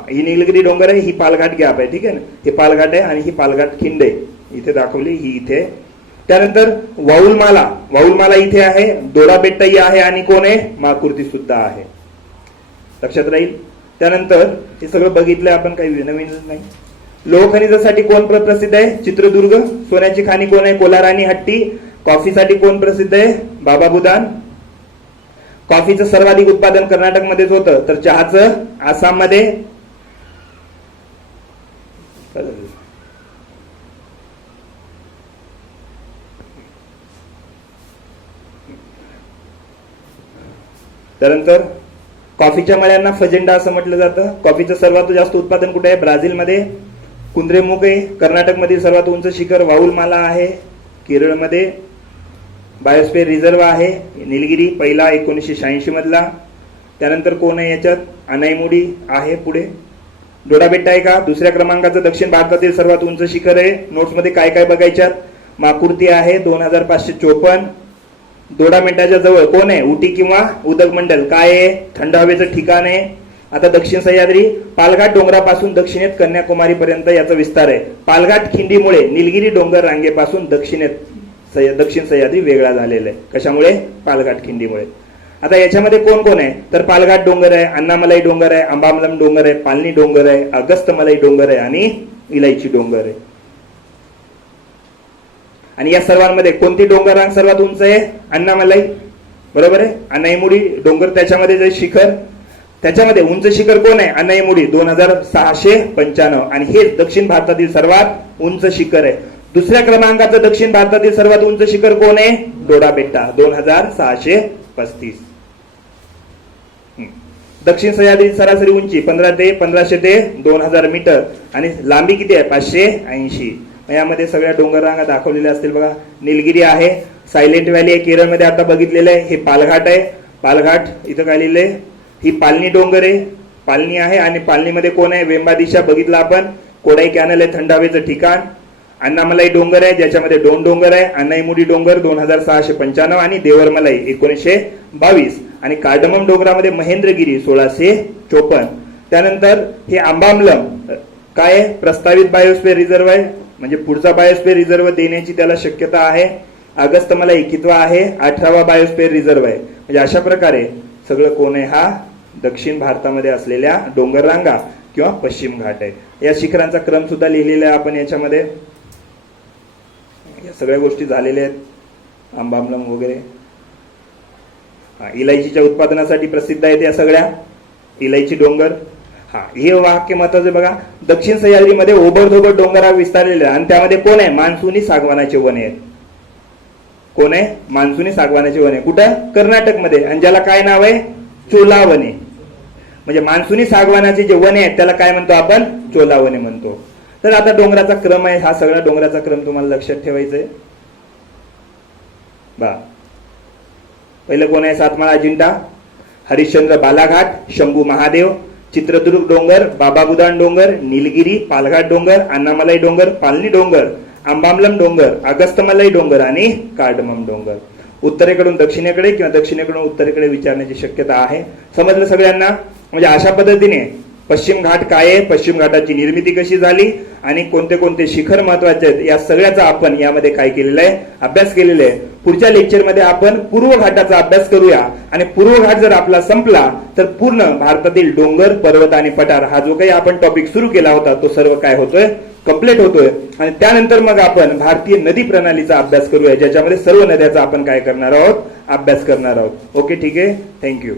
ही निलगिरी डोंगर आहे, ही पालघाट गॅप आहे. ठीक आहे ना. हे पालघाट आहे आणि ही पालघाट खिंड आहे, इथे दाखवली, ही इथे. त्यानंतर वाऊलमाला, वाऊलमाला इथे आहे. दोडा बेट्टाई आहे आणि कोण आहे? माकुर्ती सुद्धा आहे. लक्षात राहील. त्यानंतर हे सगळं बघितलंय आपण, काही नवीन नाही. लोह खनिजासाठी कोण प्रसिद्ध आहे? चित्रदुर्ग. सोन्याची खाणी कोण आहे? कोलार आणि हट्टी. कॉफीसाठी कोण प्रसिद्ध आहे? बाबा बुदान. कॉफीचं सर्वाधिक उत्पादन कर्नाटकमध्येच होतं, तर चहाचं आसाममध्ये. त्यानंतर कॉफीच्या मळ्यांना फजेंडा असं म्हटलं जातं. कॉफीचं सर्वात जास्त उत्पादन कुठे आहे? ब्राझीलमध्ये. कुंद्रेमुख आहे, कर्नाटकमधील सर्वात उंच शिखर. वाऊलमाला आहे केरळमध्ये. बायोस्फिअर रिझर्व आहे निलगिरी, पहिला 1986 मधला. त्यानंतर कोण आहे याच्यात? अनाईमुडी आहे पुढे. डोडाबेट्टा आहे का? दुसऱ्या क्रमांकाचं दक्षिण भारतातील सर्वात उंच शिखर आहे. नोट्समध्ये काय काय बघायच्यात? माकुर्ती आहे 2554. दोडामेटाच्या जवळ कोण आहे? उटी किंवा उदगमंडल. काय आहे? थंड हवेचं ठिकाण आहे. आता दक्षिण सह्याद्री पालघाट डोंगरापासून दक्षिणेत कन्याकुमारी पर्यंत याचा विस्तार आहे. पालघाट खिंडीमुळे निलगिरी डोंगर रांगेपासून दक्षिणेत दक्षिण सह्याद्री वेगळा झालेला आहे. कशामुळे? पालघाट खिंडीमुळे. आता याच्यामध्ये कोण कोण आहे तर पालघाट डोंगर आहे, अण्णामलाई डोंगर आहे, अंबामलम डोंगर आहे, पालनी डोंगर आहे, अगस्तमलाई डोंगर आहे आणि इलायची डोंगर आहे. आणि या सर्वांमध्ये कोणती डोंगर रांग सर्वात उंच आहे? अण्णामलाई. बरोबर आहे. अनाईमुडी डोंगर त्याच्यामध्ये जे शिखर, त्याच्यामध्ये उंच शिखर कोण आहे? अनाईमुडी 2695 आणि हे दक्षिण भारतातील सर्वात उंच शिखर आहे. दुसऱ्या क्रमांकाचं दक्षिण भारतातील सर्वात उंच शिखर कोण आहे? डोडा बेट्टा 2635. दक्षिण सह्याद्री सरासरी उंची 1500 ते 2000 मीटर आणि लांबी किती आहे? 580. यामध्ये सगळ्या डोंगर रांगा दाखवलेल्या असतील बघा. निलगिरी आहे, सायलेंट व्हॅली आहे केरळमध्ये आता बघितलेलं आहे. हे पालघाट आहे, पालघाट इथं काय लिहिलंय? ही पालनी डोंगर आहे, पालनी आहे आणि पालनीमध्ये कोण आहे? वेंबादिशा बघितला आपण. कोडाई कॅनल आहे थंड हवेचं ठिकाण. अण्णामलाई डोंगर आहे ज्याच्यामध्ये 2 डोंगर आहे. अनाईमुडी डोंगर 2695 आणि देवरमलाई 1922 आणि कार्डमम डोंगरामध्ये महेंद्रगिरी 1654. त्यानंतर हे अंबामलम काय आहे? प्रस्तावित बायोस्फिअर रिझर्व आहे, म्हणजे पुढचा बायोस्फिअर रिझर्व देण्याची त्याला शक्यता आहे. अगस्तमलाई कितवा आहे? 18वा बायोस्फिअर रिझर्व आहे. म्हणजे अशा प्रकारे सगळं कोण आहे? हा दक्षिण भारतामध्ये असलेल्या डोंगर रांगा किंवा पश्चिम घाट आहे. या शिखरांचा क्रम सुद्धा लिहिलेला आहे आपण याच्यामध्ये. या सगळ्या गोष्टी झालेल्या आहेत. अंबामलम वगैरे. इलायचीच्या उत्पादनासाठी प्रसिद्ध आहेत या सगळ्या. इलायची डोंगर. हे वाक्य महत्वाचे बघा. दक्षिण सह्याद्रीमध्ये ओबडधोबड डोंगराळ विस्तारलेले आणि त्यामध्ये कोण आहे? मान्सूनी सागवानाचे वने आहेत. कोण आहे? मान्सूनी सागवानाचे वने. कुठं? कर्नाटकमध्ये. आणि ज्याला काय नाव आहे? चोला वने. म्हणजे मान्सूनी सागवानाचे जे वने आहेत त्याला काय म्हणतो आपण? चोला वने म्हणतो. तर आता डोंगराचा क्रम आहे, हा सगळा डोंगराचा क्रम तुम्हाला लक्षात ठेवायचा आहे. पहिलं कोण आहे? सातमाळा अजिंठा, हरिश्चंद्र बालाघाट, शंभू महादेव, चित्रदुर्ग डोंगर, बाबा बुदान डोंगर, निलगिरी, पालघाट डोंगर, अण्णामलाई डोंगर, पालनी डोंगर, अंबामलम डोंगर, अगस्तमलाई डोंगर आणि कार्डमम डोंगर. उत्तरेकडून दक्षिणेकडे किंवा दक्षिणेकडून उत्तरेकडे विचारण्याची शक्यता आहे. समजलं सगळ्यांना? म्हणजे अशा पद्धतीने पश्चिम घाट काय आहे, पश्चिम घाटाची निर्मिती कशी झाली आणि कोणते कोणते शिखर महत्वाचे आहेत या सगळ्याचा आपण यामध्ये काय केलेलं आहे? अभ्यास केलेला आहे. पुढच्या लेक्चरमध्ये आपण पूर्व घाटाचा अभ्यास करूया आणि पूर्व घाट जर आपला संपला तर पूर्ण भारतातील डोंगर, पर्वत आणि पठार हा जो काही आपण टॉपिक सुरू केला होता तो सर्व काय होतोय? कंप्लीट होतोय. आणि त्यानंतर मग आपण भारतीय नदी प्रणालीचा अभ्यास करूया ज्याच्यामध्ये सर्व नद्याचा आपण काय करणार आहोत? अभ्यास करणार आहोत. ओके, ठीक आहे. थँक्यू.